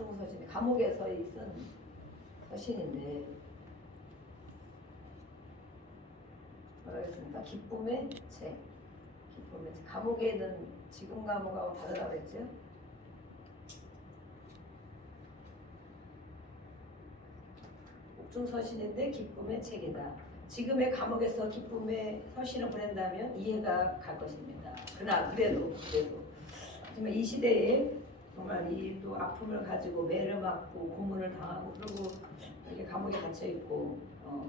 옥중 서신, 감옥에서 쓴 서신인데 뭐라 했습니까? 기쁨의 책. 기쁨의 책. 감옥에는 지금 감옥하고 다르다고 했죠? 옥중 서신인데 기쁨의 책이다. 지금의 감옥에서 기쁨의 서신을 보낸다면 이해가 갈 것입니다. 그러나 그래도 하지만 이 시대에 정말 이 또 아픔을 가지고 매를 맞고 고문을 당하고 그리고 이렇게 감옥에 갇혀 있고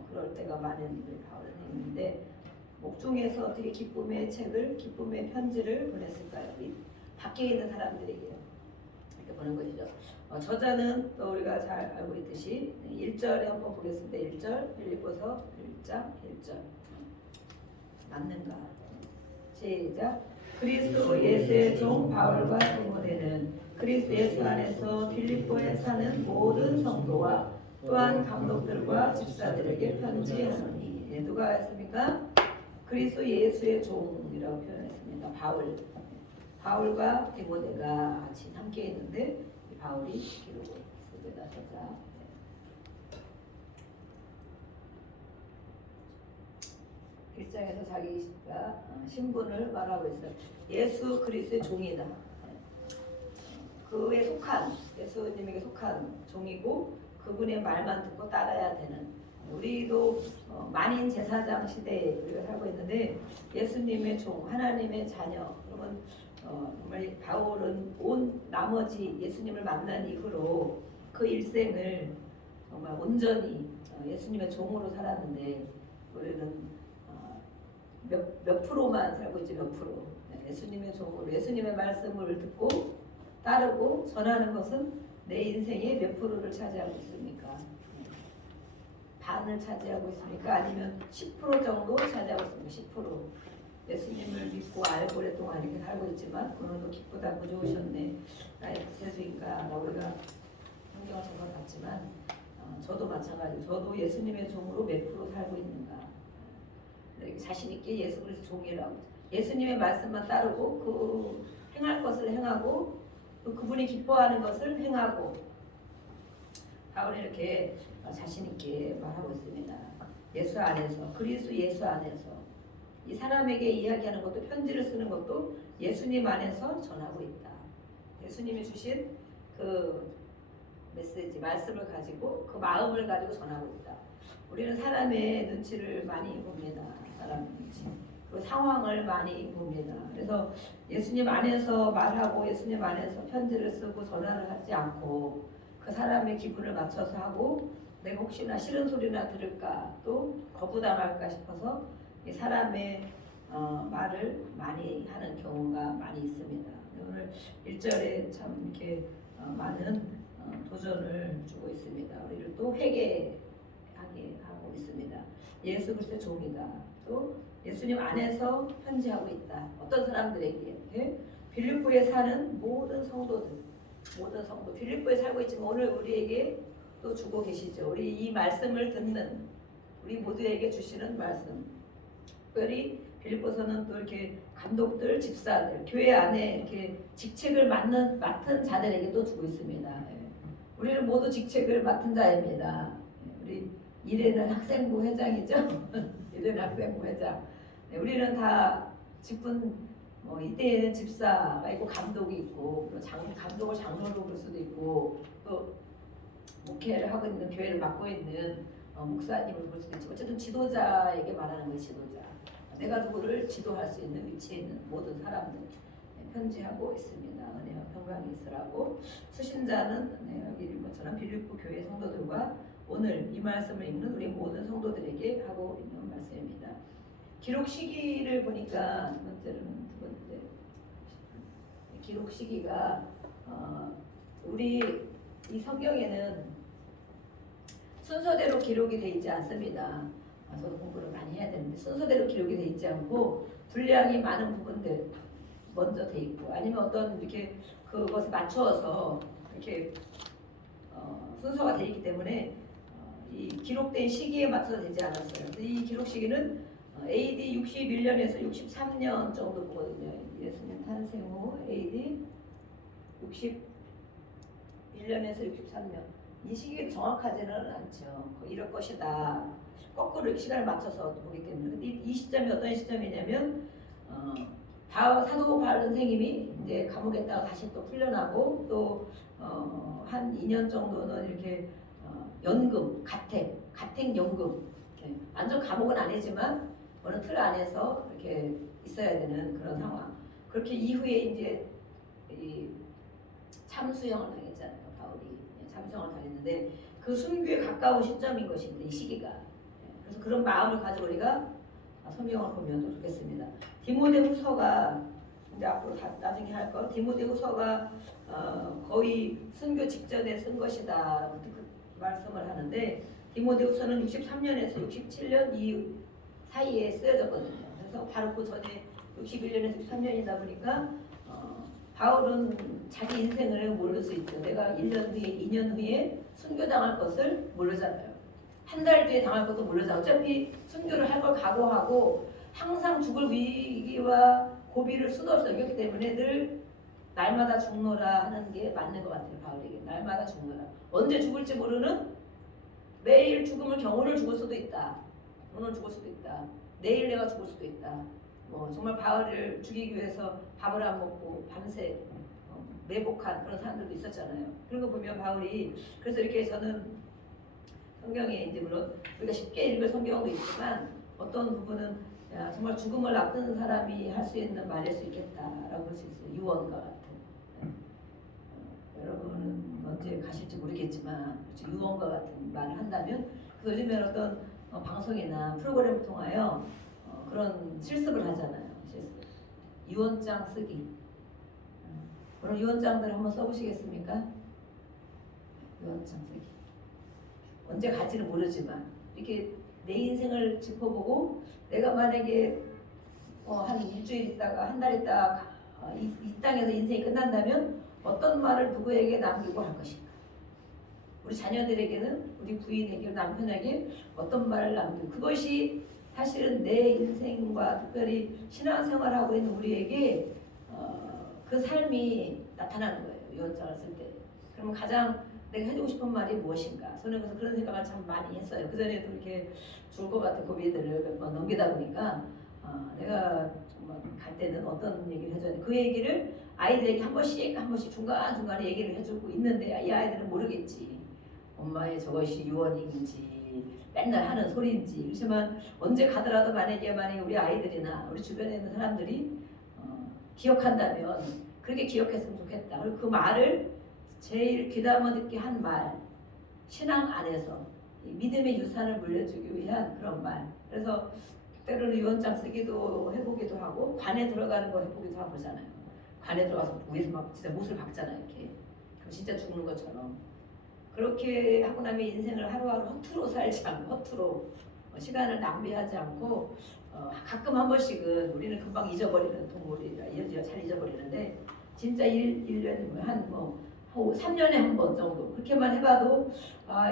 그럴 때가 많은 일을 바울은 했는데 옥중에서 어떻게 기쁨의 책을 기쁨의 편지를 보냈을까요? 이 밖에 있는 사람들에게 이렇게 보낸 것이죠. 저자는 또 우리가 잘 알고 있듯이 1절에 한번 보겠습니다. 1절 빌립보서 1장 1절 맞는가? 시작. 그리스도 예수의 종 바울과 디모데는 그리스도 예수 안에서 빌립보에 사는 모든 성도와 또한 감독들과 집사들에게 편지하노니. 누가 했습니까? 그리스도 예수의 종이라고 표현했습니다. 바울과 디모데가 같이 함께 있는데 바울이 기록을 했습니다. 저자. 1장에서 자기가 신분을 말하고 있어요. 예수 그리스도의 종이다. 그에 속한 예수님에게 속한 종이고 그분의 말만 듣고 따라야 되는 우리도 만인 제사장 시대에 우리가 살고 있는데 예수님의 종, 하나님의 자녀. 그러면 정말 바울은 온 나머지 예수님을 만난 이후로 그 일생을 정말 온전히 예수님의 종으로 살았는데 우리는 몇 프로만 살고 있지 몇 프로. 예수님의 종으로 예수님의 말씀을 듣고 따르고 전하는 것은 내 인생의 몇 프로를 차지하고 있습니까? 반을 차지하고 있습니까? 아니면 10% 정도 차지하고 있습니까? 10%. 예수님을 믿고 알고 오랫동안 이렇게 살고 있지만 오늘도 기쁘다 좋으셨네 나의 구세주인가 라고 우리가 성경을 적어봤지만 저도 마찬가지로 저도 예수님의 종으로 몇 프로 살고 있는가 자신 있게 예수 그리스도 종이라고 예수님의 말씀만 따르고 그 행할 것을 행하고 또 그분이 기뻐하는 것을 행하고 바울이 이렇게 자신 있게 말하고 있습니다. 예수 안에서 그리스도 예수 안에서 이 사람에게 이야기하는 것도 편지를 쓰는 것도 예수님 안에서 전하고 있다. 예수님이 주신 그 메시지 말씀을 가지고 그 마음을 가지고 전하고 있다. 우리는 사람의 눈치를 많이 봅니다. 사람의 눈치. 그 상황을 많이 봅니다. 그래서 예수님 안에서 말하고 예수님 안에서 편지를 쓰고 전화를 하지 않고 그 사람의 기분을 맞춰서 하고 내가 혹시나 싫은 소리나 들을까 또 거부당할까 싶어서 이 사람의 말을 많이 하는 경우가 많이 있습니다. 오늘 1절에 참 이렇게 많은 도전을 주고 있습니다. 우리를 또 회개하게 하고 있습니다. 예수 그리스도의 종이다. 또 예수님 안에서 편지하고 있다. 어떤 사람들에게 빌립보에 사는 모든 성도 빌립보에 살고 있지만 오늘 우리에게 또 주고 계시죠. 우리 이 말씀을 듣는 우리 모두에게 주시는 말씀. 특별히 빌립보서는 또 이렇게 감독들, 집사들, 교회 안에 이렇게 직책을 맡은 자들에게 또 주고 있습니다. 우리는 모두 직책을 맡은 자입니다. 우리 이래는 학생부 회장이죠. 이래는 학생부 회장. 우리는 다 직분 이때에는 집사가 있고 감독이 있고 감독을 장로로 볼 수도 있고 또 목회를 하고 있는 교회를 맡고 있는 목사님을 볼 수도 있지만 어쨌든 지도자에게 말하는 거예요. 지도자. 내가 누구를 지도할 수 있는 위치에 있는 모든 사람들 편지하고 있습니다. 은혜와 평강이 있으라고 수신자는 여기 읽은 것처럼 빌립보 교회 성도들과 오늘 이 말씀을 읽는 우리 모든 성도들에게 하고 있는 말씀입니다. 기록 시기를 보니까 두 번째 기록 시기가 우리 이 성경에는 순서대로 기록이 되어 있지 않습니다. 저도 공부를 많이 해야 되는데 순서대로 기록이 되어 있지 않고 분량이 많은 부분들 먼저 돼 있고 아니면 어떤 이렇게 그것에 맞춰서 이렇게 순서가 되어 있기 때문에 이 기록된 시기에 맞춰서 되지 않았어요. 이 기록 시기는 AD 61년에서 63년 정도 보거든요. 예수님 탄생 후 AD 61년 61년에서 63년 이 시기에 정확하지는 않죠. 이럴 것이다. 거꾸로 이렇게 시간을 맞춰서 보기 때문에. 근데 이 시점이 어떤 시점이냐면 사도 바울 선생님이 이제 감옥에 있다가 다시 또 풀려나고 또 한 2년 정도는 이렇게 연금, 가택연금, 완전 감옥은 아니지만 어느 틀 안에서 이렇게 있어야 되는 그런 상황. 그렇게 이후에 이제 이 참수형을 당했잖아요. 바울이 참수형을 당했는데 그 순교에 가까운 시점인 것입니다. 이 시기가. 그래서 그런 마음을 가지고 우리가 성경을 보면 또 좋겠습니다. 디모데후서가 이제 앞으로 나중에 할 거. 디모데후서가 거의 순교 직전에 쓴 것이다. 그 말씀을 하는데 디모데후서는 63년에서 67년 이 사이에 쓰여졌거든요. 그래서 바로 그 전에 61년에서 63년이다 보니까 바울은 자기 인생을 모를 수 있죠. 내가 1년 후에 2년 후에 순교당할 것을 모르잖아요. 한 달 뒤에 당할 것도 모르잖아요. 어차피 순교를 할 걸 각오하고 항상 죽을 위기와 고비를 수도 여겼기 때문에 늘 날마다 죽노라 하는 게 맞는 것 같아요. 바울에게 날마다 죽노라. 언제 죽을지 모르는 매일 죽음을 오늘 죽을 수도 있다. 오늘 죽을 수도 있다. 내일 내가 죽을 수도 있다. 정말 바울을 죽이기 위해서 밥을 안 먹고 밤새 매복한 그런 사람들도 있었잖아요. 그런 거 보면 바울이 그래서 이렇게 저는 성경에 이제 물론 우리가 쉽게 읽을 성경도 있지만 어떤 부분은 정말 죽음을 앞두는 사람이 할 수 있는 말일 수 있겠다라고 볼 수 있어요. 유언과 같은. 여러분은 언제 가실지 모르겠지만 그렇죠? 유언과 같은 말을 한다면 요즘에 어떤 방송이나 프로그램을 통하여 그런 실습을 하잖아요. 실습. 유언장 쓰기. 그런 유언장들 한번 써보시겠습니까? 유언장 쓰기. 언제 갈지는 모르지만 이렇게 내 인생을 짚어보고 내가 만약에 한 일주일 있다가 한 달 있다가 이 땅에서 인생이 끝난다면 어떤 말을 누구에게 남기고 할 것인가. 우리 자녀들에게는 우리 부인에게 남편에게 어떤 말을 남기고 그것이 사실은 내 인생과 특별히 신앙생활하고 있는 우리에게 그 삶이 나타나는 거예요. 유언장을 쓸 때. 그러면 가장 내가 해주고 싶은 말이 무엇인가. 저는 그래서 그런 생각을 참 많이 했어요. 그전에도 이렇게 죽을 것 같은 고비들을 몇 번 넘기다 보니까 내가 정말 갈 때는 어떤 얘기를 해줘야 돼. 그 얘기를 아이들에게 한 번씩 중간중간에 얘기를 해주고 있는데 이 아이들은 모르겠지. 엄마의 저것이 유언인지 맨날 하는 소리인지. 그렇지만 언제 가더라도 만약에 우리 아이들이나 우리 주변에 있는 사람들이 기억한다면 그렇게 기억했으면 좋겠다. 그리고 그 말을 제일 귀담아 듣게 한 말, 신앙 안에서 믿음의 유산을 물려주기 위한 그런 말. 그래서 때로는 유언장 쓰기도 해보기도 하고 관에 들어가는 거 해보기도 하고 그러잖아요. 관에 들어가서 위에서 막 진짜 못을 박잖아요. 이렇게. 그럼 진짜 죽는 것처럼. 그렇게 하고 나면 인생을 하루하루 허투루 살지 않고 허투루 시간을 낭비하지 않고 가끔 한 번씩은 우리는 금방 잊어버리는 동물이라 잘 잊어버리는데 진짜 1년이면 한 3년에 한 번 정도 그렇게만 해봐도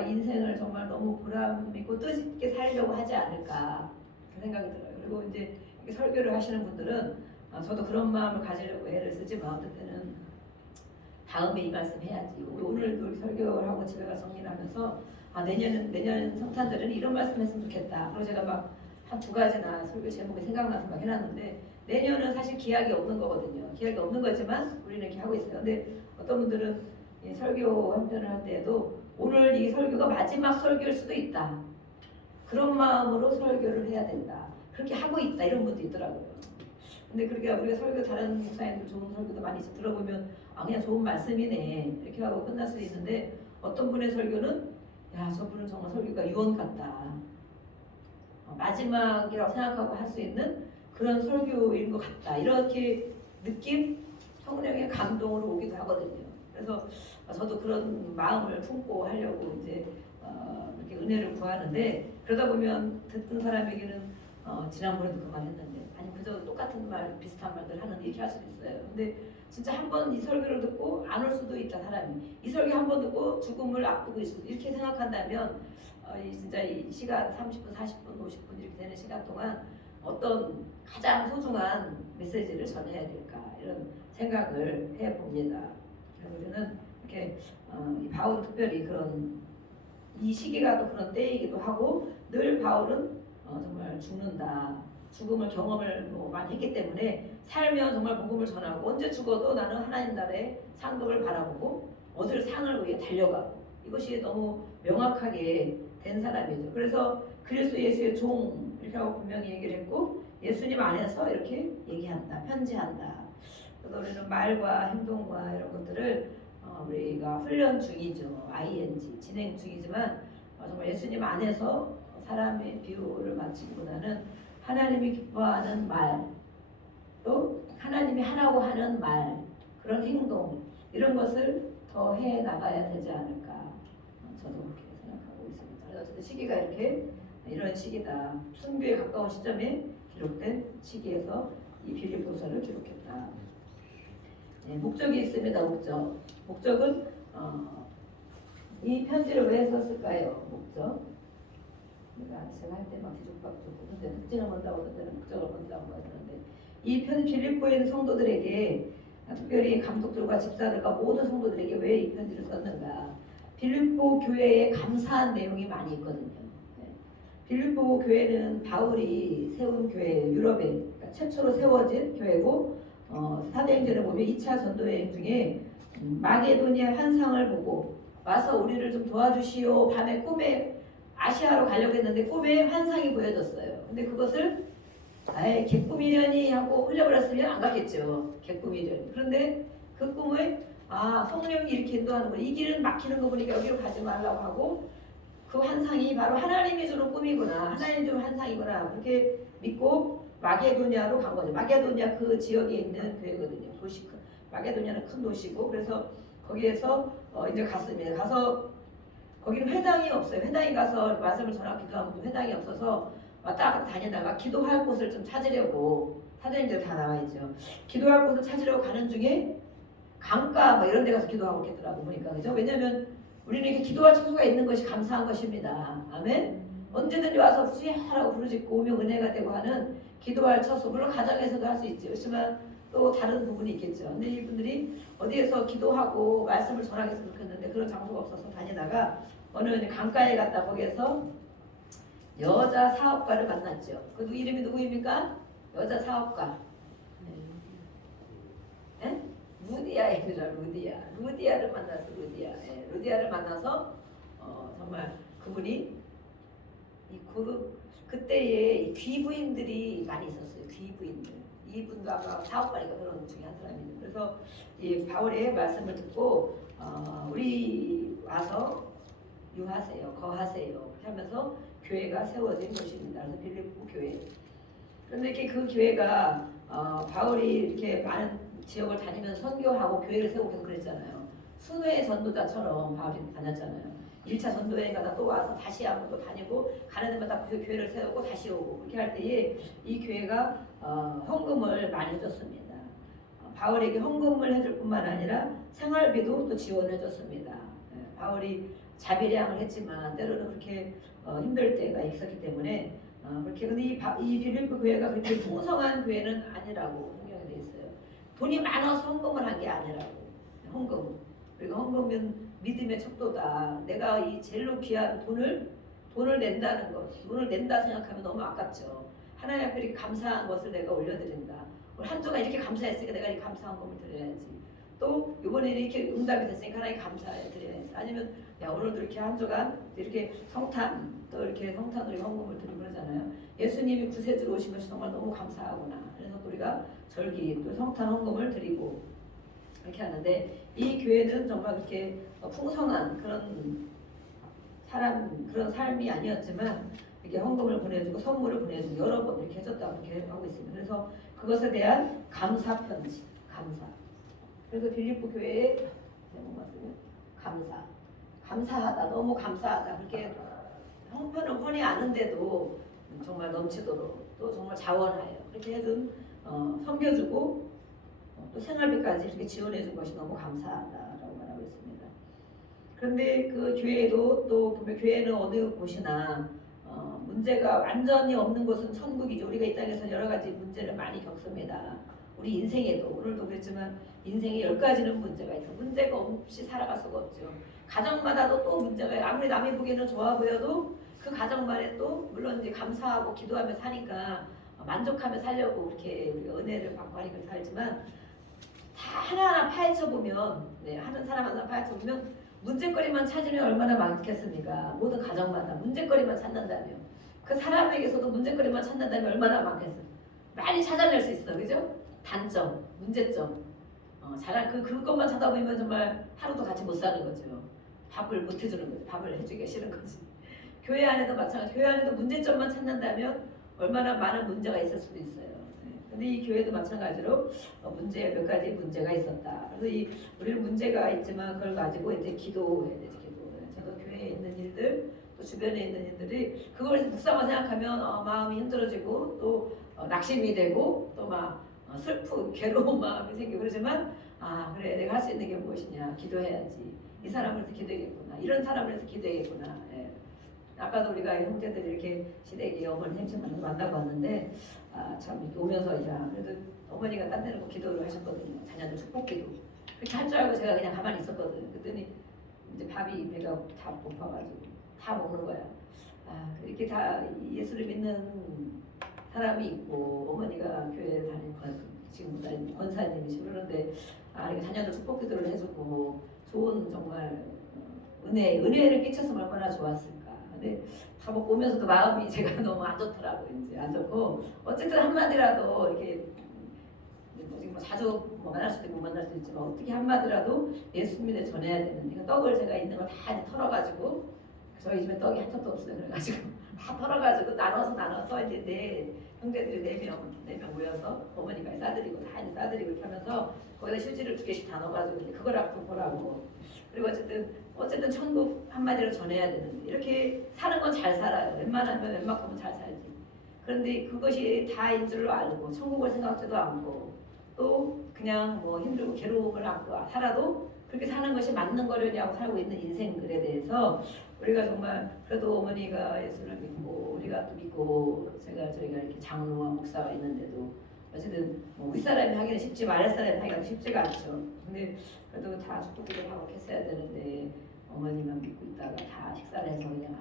인생을 정말 너무 보람있고 뜻있게 살려고 하지 않을까 그 생각이 들어요. 그리고 이제 설교를 하시는 분들은 저도 그런 마음을 가지려고 애를 쓰지만 어떨 때는 다음에 이 말씀 해야지. 오늘도 설교를 하고 집에 가서 정리를 하면서 내년 성탄절에는 이런 말씀 했으면 좋겠다. 그리고 제가 막 한 2가지나 설교 제목이 생각나서 막 해놨는데 내년은 사실 기약이 없는 거거든요. 기약이 없는 거지만 우리는 이렇게 하고 있어요. 근데 어떤 분들은 설교 한 편을 할 때에도 오늘 이 설교가 마지막 설교일 수도 있다. 그런 마음으로 설교를 해야 된다. 그렇게 하고 있다. 이런 분도 있더라고요. 근데 그렇게 우리가 설교 다른 목사님들 좋은 설교도 많이 들어보면 그냥 좋은 말씀이네 이렇게 하고 끝날 수도 있는데 어떤 분의 설교는 저분은 정말 설교가 유언 같다. 마지막이라고 생각하고 할 수 있는 그런 설교인 것 같다. 이렇게 느낌, 성령의 감동으로 오기도 하거든요. 그래서 저도 그런 마음을 품고 하려고 이제 이렇게 은혜를 구하는데 그러다 보면 듣는 사람에게는 지난번에도 그 말 했는데 아니 그저 똑같은 말 비슷한 말들 하는데 이렇게 할 수도 있어요. 근데 진짜 한 번 이 설교를 듣고 안 올 수도 있다. 사람이 이 설교 한 번 듣고 죽음을 앞두고 있을 수도 이렇게 생각한다면 진짜 이 시간 30분, 40분, 50분 이렇게 되는 시간 동안 어떤 가장 소중한 메시지를 전해야 될까 이런 생각을 해봅니다. 우리는 이렇게 이 바울 특별히 그런 이 시기가 또 그런 때이기도 하고 늘 바울은 정말 죽는다. 죽음을 경험을 많이 했기 때문에 살면 정말 복음을 전하고 언제 죽어도 나는 하나님 나라의 상급을 바라보고 얻을 상을 위해 달려가고 이것이 너무 명확하게 된 사람이죠. 그래서 그리스도 예수의 종 이렇게 하고 분명히 얘기를 했고 예수님 안에서 이렇게 얘기한다, 편지한다. 그래서 우리는 말과 행동과 이런 것들을 우리가 훈련 중이죠. ing 진행 중이지만 정말 예수님 안에서 사람의 비유를 마치기보다는 하나님이 기뻐하는 말, 또 하나님이 하라고 하는 말, 그런 행동 이런 것을 더 해 나가야 되지 않을까 저도 그렇게 생각하고 있습니다. 어쨌든 시기가 이렇게 이런 시기다. 순교에 가까운 시점에 기록된 시기에서 이 빌립보서를 기록했다. 네, 목적이 있습니다. 목적은 이 편지를 왜 썼을까요? 목적. 제가 할 때 막 뒤죽박죽 근데 특징을 본다고 하던 때는 목적을 본다고 하는데 이 빌립보에 있는 성도들에게 특별히 감독들과 집사들과 모든 성도들에게 왜 이 편지를 썼는가? 빌립보 교회에 감사한 내용이 많이 있거든요. 빌립보 교회는 바울이 세운 교회, 유럽에 그러니까 최초로 세워진 교회고 사도행전을 보면 2차 전도여행 중에 마게도니아 환상을 보고 와서 우리를 좀 도와주시오. 밤에 꿈에 아시아로 가려고 했는데 꿈에 환상이 보여졌어요. 근데 그것을 개꿈이려니 하고 흘려버렸으면 안 갔겠죠. 개꿈이려니. 그런데 그 꿈을 성령이 이렇게 인도하는 거예요. 이 길은 막히는 거 보니까 여기로 가지 말라고 하고 그 환상이 바로 하나님이 주는 꿈이구나. 하나님이 주는 환상이구나. 그렇게 믿고 마게도니아로 간 거죠. 마게도니아 그 지역에 있는 교회거든요. 도시 마게도니아는 큰 도시고 그래서 거기에서 이제 갔습니다. 가서 거기는 회당이 없어요. 회당에 가서 말씀을 전하고 기도하면 회당이 없어서 왔다 갔다 다니다가 기도할 곳을 좀 찾으려고 사도행전에 다 나와 있죠. 기도할 곳을 찾으려고 가는 중에 강가 뭐 이런 데 가서 기도하고 있겠더라고 보니까 그죠? 왜냐면 우리는 이렇게 기도할 처소가 있는 것이 감사한 것입니다. 아멘. 언제든지 와서 수야라고 부르짖고 오면 은혜가 되고 하는 기도할 처소. 물론 가정에서도 할 수 있죠. 그렇지만 또 다른 부분이 있겠죠. 근데 이분들이 어디에서 기도하고 말씀을 전하겠으면 좋겠는데 그런 장소가 없어서 다니다가 어느 강가에 갔다 거기에서 여자 사업가를 만났죠. 그 이름이 누구입니까? 여자 사업가. 네? 루디아입니다. 루디아를 만났어. 루디아를 만나서 정말 그분이 그때에 귀부인들이 많이 있었어요. 귀부인들. 이분도 아마 사업가니까 그런 중에 한 사람이죠. 그래서 이 바울의 말씀을 듣고 우리 와서 유하세요, 거하세요 이렇게 하면서 교회가 세워진 것입니다. 그래서 빌립보 교회. 그런데 이렇게 그 교회가 바울이 이렇게 많은 지역을 다니면서 선교하고 교회를 세우고 계속 그랬잖아요. 순회 전도자처럼 바울이 다녔잖아요. 1차 전도여행 가다 또 와서 다시 한번 또 다니고 가는 데마다 그 교회를 세우고 다시 오고 그렇게 할 때에 이 교회가 헌금을 많이 해줬습니다. 바울에게 헌금을 해줄 뿐만 아니라 생활비도 또 지원해 줬습니다. 바울이 자비량을 했지만 때로는 그렇게 힘들 때가 있었기 때문에 그렇게 근데 이 빌립보 교회가 그렇게 풍성한 교회는 아니라고 성경에 되어 있어요. 돈이 많아서 헌금을 한 게 아니라고. 헌금. 그리고 헌금은 믿음의 척도다. 내가 이 제일로 귀한 돈을 낸다는 것, 돈을 낸다 생각하면 너무 아깝죠. 하나님 앞에 이렇게 감사한 것을 내가 올려드린다. 오늘 한 주간 이렇게 감사했으니까 내가 이 감사한 것을 드려야지. 또 이번에 이렇게 응답이 됐으니까 하나님 감사해 드려야지. 아니면 야 오늘도 이렇게 한 주간 이렇게 성탄 또 이렇게 성탄으로 헌금을 드리고 그러잖아요. 예수님이 구세주로 오신 것이 정말 너무 감사하구나. 그래서 우리가 절기 또 성탄 헌금을 드리고 이렇게 하는데 이 교회는 정말 그렇게 풍성한 그런 삶이 아니었지만 이렇게 헌금을 보내주고 선물을 보내주고 여러 번 이렇게 해줬다고 이렇게 하고 있습니다. 그래서 그것에 대한 감사 편지, 감사. 그래서 빌립보 교회에 제목 맞으면 감사하다, 너무 감사하다. 그렇게 형편은 훤히 아는데도 정말 넘치도록 또 정말 자원하여 그렇게 해준 섬겨주고 또 생활비까지 이렇게 지원해준 것이 너무 감사하다라고 말하고 있습니다. 그런데 그 교회도 또 보면 교회는 어느 곳이나 문제가 완전히 없는 곳은 천국이죠. 우리가 이 땅에서 여러 가지 문제를 많이 겪습니다. 우리 인생에도 오늘도 그랬지만 인생에 10가지는 문제가 있어. 문제가 없이 살아갈 수가 없죠. 가정마다도 또 문제가 아무리 남이 보기에는 좋아 보여도 그 가정만에 또 물론 이제 감사하고 기도하며 사니까 만족하며 살려고 이렇게 우리가 은혜를 받고 하니까 살지만 다 하나하나 파헤쳐 보면 하는 사람 하나 파헤쳐 보면 문제거리만 찾으면 얼마나 많겠습니까? 모든 가정마다 문제거리만 찾는다면 그 사람에게서도 문제거리만 찾는다면 얼마나 많겠어요? 많이 찾아낼 수 있어, 그죠? 단점, 문제점. 그것만 찾아보면 정말 하루도 같이 못 사는 거죠. 밥을 못 해주는 거죠. 밥을 해주기가 싫은 거지. 교회 안에도 마찬가지. 교회 안에도 문제점만 찾는다면 얼마나 많은 문제가 있을 수도 있어요. 근데 이 교회도 마찬가지로 문제 몇 가지 문제가 있었다. 그래서 우리는 문제가 있지만 그걸 가지고 이제 기도해야 되지. 기도. 제가 교회에 있는 일들, 또 주변에 있는 일들이 그걸 묵상만 생각하면 마음이 힘들어지고 또 낙심이 되고 또 막 슬픈 괴로운 마음이 생기고 그러지만 그래 내가 할 수 있는 게 무엇이냐 기도해야지. 이 사람을 위해서 기도해야겠구나. 이런 사람을 위해서 기도해야겠구나. 예. 아까도 우리가 형제들이 이렇게 시댁에 어머니 생신 만나고 왔는데 참 이렇게 오면서 그래도 어머니가 딴 데는 기도를 하셨거든요. 자녀들 축복기도 그렇게 할 줄 알고 제가 그냥 가만히 있었거든요. 그랬더니 이제 밥이 배가 다 고파가지고 다 먹는 거야. 이렇게 다 예수를 믿는 사람이 있고 어머니가 교회 다니는 지금 권사님이시고 그러는데 이렇게 자녀들 축복기도를 해주고 좋은 정말 은혜를 끼쳤으면 얼마나 좋았을까. 근데 다 먹고 오면서도 마음이 제가 너무 안 좋더라고요. 이제 안 좋고 어쨌든 한마디라도 이렇게 자주 만날 수도 있고 만날 수도 있지만 어떻게 한마디라도 예수 믿어 전해야 되는데 떡을 제가 있는 걸 다 털어가지고 저희 집에 떡이 한 첩도 없어요. 그래가지고 다 털어가지고 나눠서 이제 내 형제들이 4명 모여서 어머니가 싸드리고 다 싸드리고 이렇게 하면서 거기다 휴지를 2개씩 다 넣어가지고 이제 그걸 앞으로 보라고. 그리고 어쨌든 천국 한마디로 전해야 되는데 이렇게 사는 건 잘 살아요. 웬만하면 잘 살지. 그런데 그것이 다인 줄로 알고 천국을 생각지도 않고 또 그냥 힘들고 괴로움을 안고 살아도 그렇게 사는 것이 맞는 거냐고 살고 있는 인생들에 대해서 우리가 정말 그래도 어머니가 예수를 믿고 우리가 또 믿고 저희가 이렇게 장로와 목사가 있는데도 어쨌든 윗사람이 하기는 쉽지 아랫사람이 하기가 쉽지가 않죠. 근데 그래도 다 축복기도 하고 했어야 되는데 어머니만 믿고 있다가 다 식사를 해서 그냥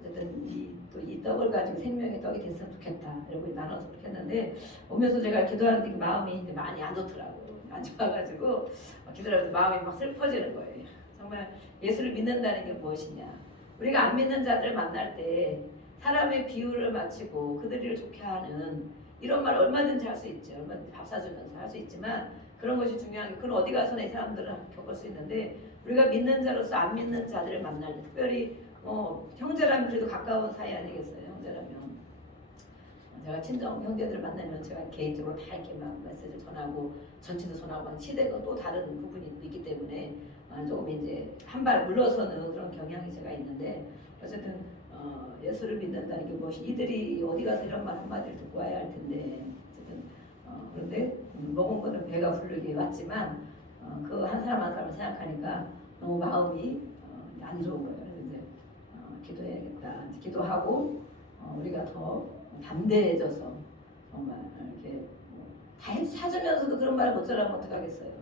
어쨌든 이 떡을 가지고 생명의 떡이 됐으면 좋겠다 이러고 나눠서 그렇게 했는데 오면서 제가 기도하는데 마음이 이제 많이 안 좋더라고요. 안 좋아가지고 기도하면서 마음이 막 슬퍼지는 거예요. 정말 예수를 믿는다는 게 무엇이냐. 우리가 안 믿는 자들을 만날 때 사람의 비유를 마치고 그들을 좋게 하는 이런 말 얼마든지 할 수 있죠. 얼마든지 밥 사주면서 할 수 있지만 그런 것이 중요한 게 그건 어디 가서나 이 사람들은 겪을 수 있는데 우리가 믿는 자로서 안 믿는 자들을 만날 때 특별히 형제라면 그래도 가까운 사이 아니겠어요. 형제라면 제가 친정 형제들을 만나면 제가 개인적으로 다 이렇게 막 메시지를 전하고 전치도 전하고 시대가 또 다른 부분이 있기 때문에 조금 이제 한 발 물러서는 그런 경향이 제가 있는데 어쨌든 예수를 믿는다는 게 무엇이 이들이 어디 가서 이런 말 한마디를 듣고 와야 할 텐데 어쨌든 그런데 먹은 거는 배가 부르게 왔지만 그 한 사람 한 사람을 생각하니까 너무 마음이 안 좋은 거예요. 그래서 이제 기도해야겠다. 기도하고 우리가 더 담대해져서 정말 이렇게 다 사주면서도 그런 말을 못 전하면 어떡하겠어요.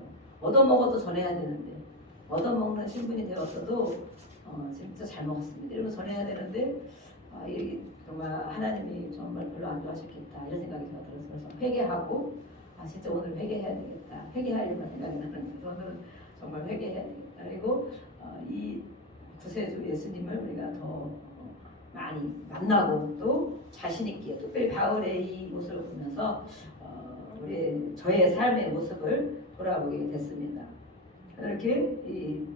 얻어먹어도 전해야 되는데 얻어먹는 신분이 되었어도 진짜 잘 먹었습니다. 이러면 전해야 되는데 정말 하나님이 정말 별로 안 좋아하셨겠다 이런 생각이 제가 들어서 그래서 회개하고 진짜 오늘 회개해야 되겠다. 회개하려는 생각이 나는 거예요. 오늘은 정말 회개해야 되겠다. 그리고 이 구세주 예수님을 우리가 더 많이 만나고 또 자신 있게 특별히 바울의 이 모습을 보면서 저의 삶의 모습을 돌아보게 됐습니다. 이렇게 이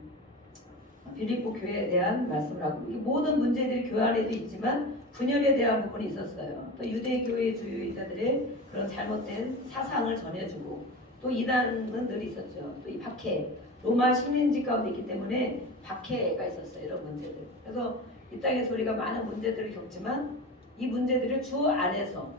빌립보 교회에 대한 말씀을 하고 이 모든 문제들이 교회 안에도 있지만 분열에 대한 부분이 있었어요. 또 유대교회 주의자들의 그런 잘못된 사상을 전해주고 또 이단은 늘 있었죠. 또 이 박해 로마 식민지 가운데 있기 때문에 박해가 있었어요. 이런 문제들. 그래서 이 땅에서 우리가 많은 문제들을 겪지만 이 문제들을 주 안에서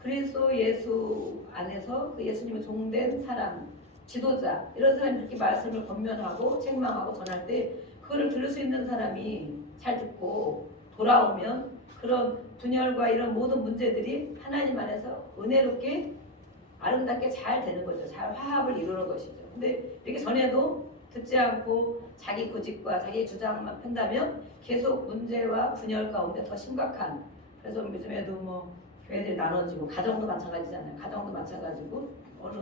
그리스도 예수 안에서 그 예수님의 종된 사람 지도자 이런 사람이 이렇게 말씀을 권면하고 책망하고 전할 때 그거를 들을 수 있는 사람이 잘 듣고 돌아오면 그런 분열과 이런 모든 문제들이 하나님 안에서 은혜롭게 아름답게 잘 되는 거죠. 잘 화합을 이루는 것이죠. 근데 이렇게 전에도 듣지 않고 자기 고집과 자기 주장만 편다면 계속 문제와 분열 가운데 더 심각한, 그래서 요즘에도 뭐 교회들이 나눠지고 가정도 마찬가지잖아요. 가정도 마찬가지고 어느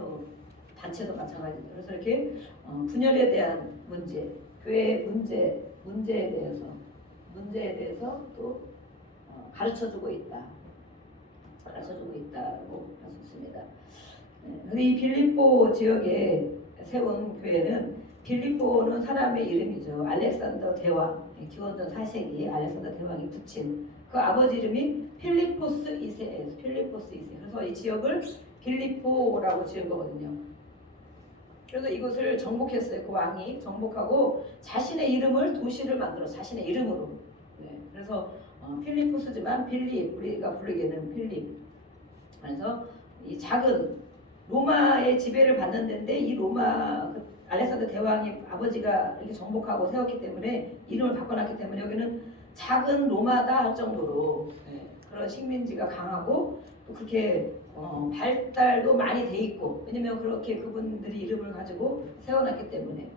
단체도 마찬가지죠. 그래서 이렇게 분열에 대한 문제, 교회의 문제에 대해서 또 가르쳐주고 있다고 할 수 있습니다. 근데 이 빌립보 지역에 세운 교회는, 빌립보는 사람의 이름이죠. 알렉산더 대왕, 기원전 4세기 알렉산더 대왕이 붙인 그 아버지 이름이 필리포스 2세예요. 필리포스 2세. 그래서 이 지역을 빌립보라고 지은 거거든요. 그래서 이곳을 정복했어요. 그 왕이 정복하고 자신의 이름을, 도시를 만들어 자신의 이름으로. 네. 그래서 필리포스지만 빌립, 우리가 부르기에는 필립. 그래서 이 작은 로마의 지배를 받는 데인데, 이 로마 알렉산더 대왕이 아버지가 이렇게 정복하고 세웠기 때문에 이름을 바꿔놨기 때문에 여기는 작은 로마다 할 정도로 그런 식민지가 강하고 또 그렇게 발달도 많이 돼 있고, 왜냐면 그렇게 그분들이 이름을 가지고 세워놨기 때문에.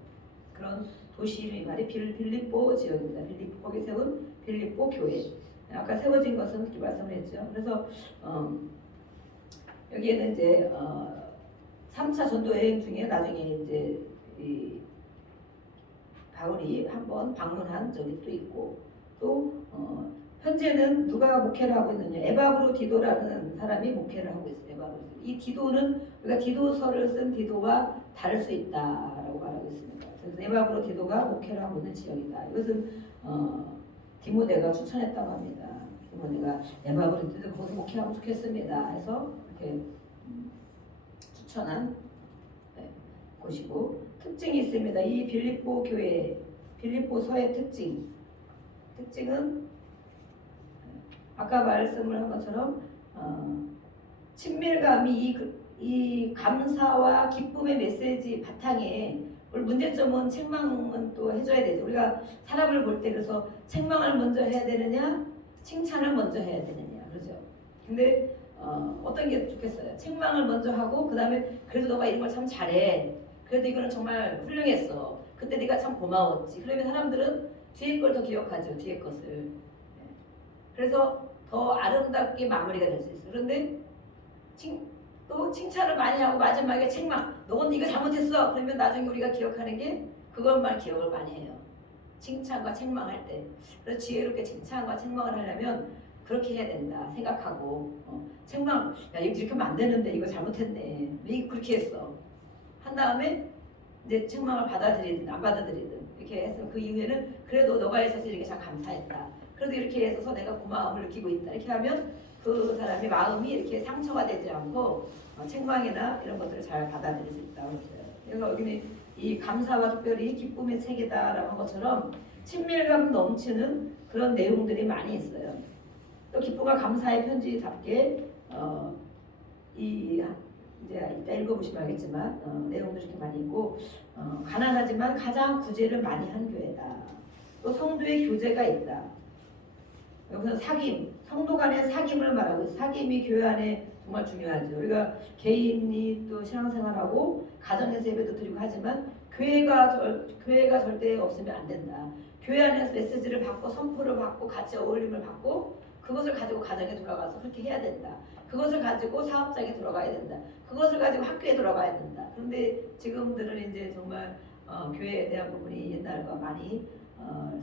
그런 도시 이름이 말이 빌립보 지역입니다. 거기 세운 빌립보 교회. 아까 세워진 것은 그렇게 말씀을 했죠. 그래서 여기에는 이제 3차 전도 여행 중에 나중에 이제 이 바울이 한번 방문한 적이 또 있고, 또 현재는 누가 목회를 하고 있느냐, 에바브로 디도라는 사람이 목회를 하고 있어요. 에바브로. 이 디도는 우리가 디도서를 쓴 디도와 다를 수 있다라고 말하고 있습니다. 그래서 에바브로 디도가 목회를 하고 있는 지역이다. 이것은 디모데가 추천했다고 합니다. 디모데가 에바브로 디도 거기서 목회하면 좋겠습니다 해서 이렇게 추천한 곳이고, 특징이 있습니다. 이 빌립보 교회, 빌립보서의 특징은 아까 말씀을 한 것처럼 친밀감이 이 감사와 기쁨의 메시지 바탕에, 문제점은 책망은 또 해줘야 되죠. 우리가 사람을 볼 때 그래서 책망을 먼저 해야 되느냐, 칭찬을 먼저 해야 되느냐, 그러죠. 근데 어떤 게 좋겠어요? 책망을 먼저 하고 그 다음에 그래도 너가 이런 걸 참 잘해. 그래도 이거는 정말 훌륭했어. 그때 네가 참 고마웠지. 그러면 사람들은 뒤에 걸 더 기억하죠. 뒤에 것을. 그래서 더 아름답게 마무리가 될 수 있어요. 그런데 또 칭찬을 많이 하고 마지막에 책망. 너건 이거 잘못했어. 그러면 나중에 우리가 기억하는 게 그것만 기억을 많이 해요. 칭찬과 책망할 때. 그래서 지혜롭게 칭찬과 책망을 하려면 그렇게 해야 된다 생각하고, 책망, 야 이렇게 하면 안 되는데 이거 잘못했네. 왜 그렇게 했어? 한 다음에 이제 책망을 받아들이든 안 받아들이든 이렇게 했으면 그 이후에는 그래도 너가 있어서 이렇게 참 감사했다. 그래도 이렇게 해서 내가 고마움을 느끼고 있다. 이렇게 하면 그 사람의 마음이 이렇게 상처가 되지 않고 책망이나 이런 것들을 잘 받아들일 수 있다고 했어요. 그래서 여기는 이 감사와 특별히 기쁨의 책이다라고 한 것처럼 친밀감 넘치는 그런 내용들이 많이 있어요. 또 기쁨과 감사의 편지답게 이제 이따 읽어보시면 알겠지만 내용들이 이렇게 많이 있고, 가난하지만 가장 구제를 많이 한 교회다. 또 성도의 교제가 있다. 여기서 사귐, 성도 간의 사귐을 말하고 있어요. 사귐이 교회 안에 정말 중요하죠. 우리가 개인이 또 신앙생활하고 가정에서 예배도 드리고 하지만 교회가 절대 없으면 안 된다. 교회 안에서 메시지를 받고 선포를 받고 같이 어울림을 받고 그것을 가지고 가정에 돌아가서 그렇게 해야 된다. 그것을 가지고 사업장에 들어가야 된다. 그것을 가지고 학교에 들어가야 된다. 그런데 지금들은 이제 정말 교회에 대한 부분이 옛날과 많이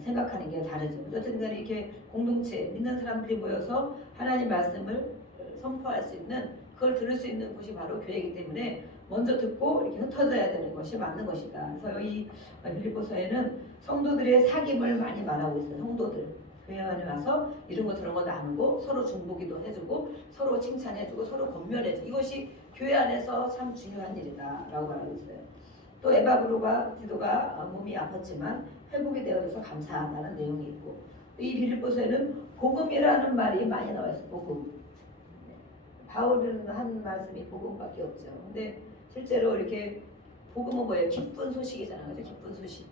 생각하는 게 다르죠. 어쨌든 간에 이렇게 공동체, 믿는 사람들이 모여서 하나님 말씀을 선포할 수 있는, 그걸 들을 수 있는 곳이 바로 교회이기 때문에 먼저 듣고 이렇게 흩어져야 되는 것이 맞는 것이다. 그래서 여기 빌립보서에는 성도들의 사귐을 많이 말하고 있어요. 성도들. 교회 안에 와서 이런 거 저런 거 나누고 서로 중보기도 해주고 서로 칭찬해주고 서로 권면해주고, 이것이 교회 안에서 참 중요한 일이다라고 말하고 있어요. 또 에바브로가 디도가 몸이 아팠지만 회복이 되어져서 감사하다는 내용이 있고, 이 빌립보서에는 복음이라는 말이 많이 나와 있어요. 복음. 바울은 한 말씀이 복음밖에 없죠. 근데 실제로 이렇게 복음은 뭐예요? 기쁜 소식이잖아요. 그죠? 기쁜 소식.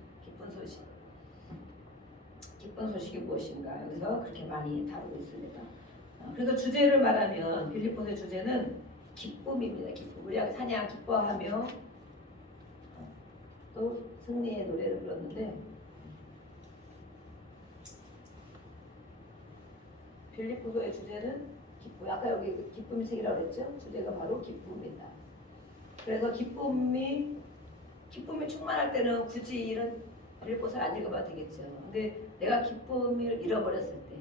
기쁜 소식이 무엇인가? 여기서 그렇게 많이 다루고 있습니다. 그래서 주제를 말하면 빌립보서의 주제는 기쁨입니다. 기쁨. 우리가 사냥 기뻐하며 또 승리의 노래를 불렀는데 빌립보서의 주제는 기쁨. 아까 여기 기쁨의 책이라고 그랬죠? 주제가 바로 기쁨이다. 그래서 기쁨이 충만할 때는 굳이 이런 빌립보서를 안 읽어봐도 되겠죠. 근데 내가 기쁨을 잃어버렸을 때,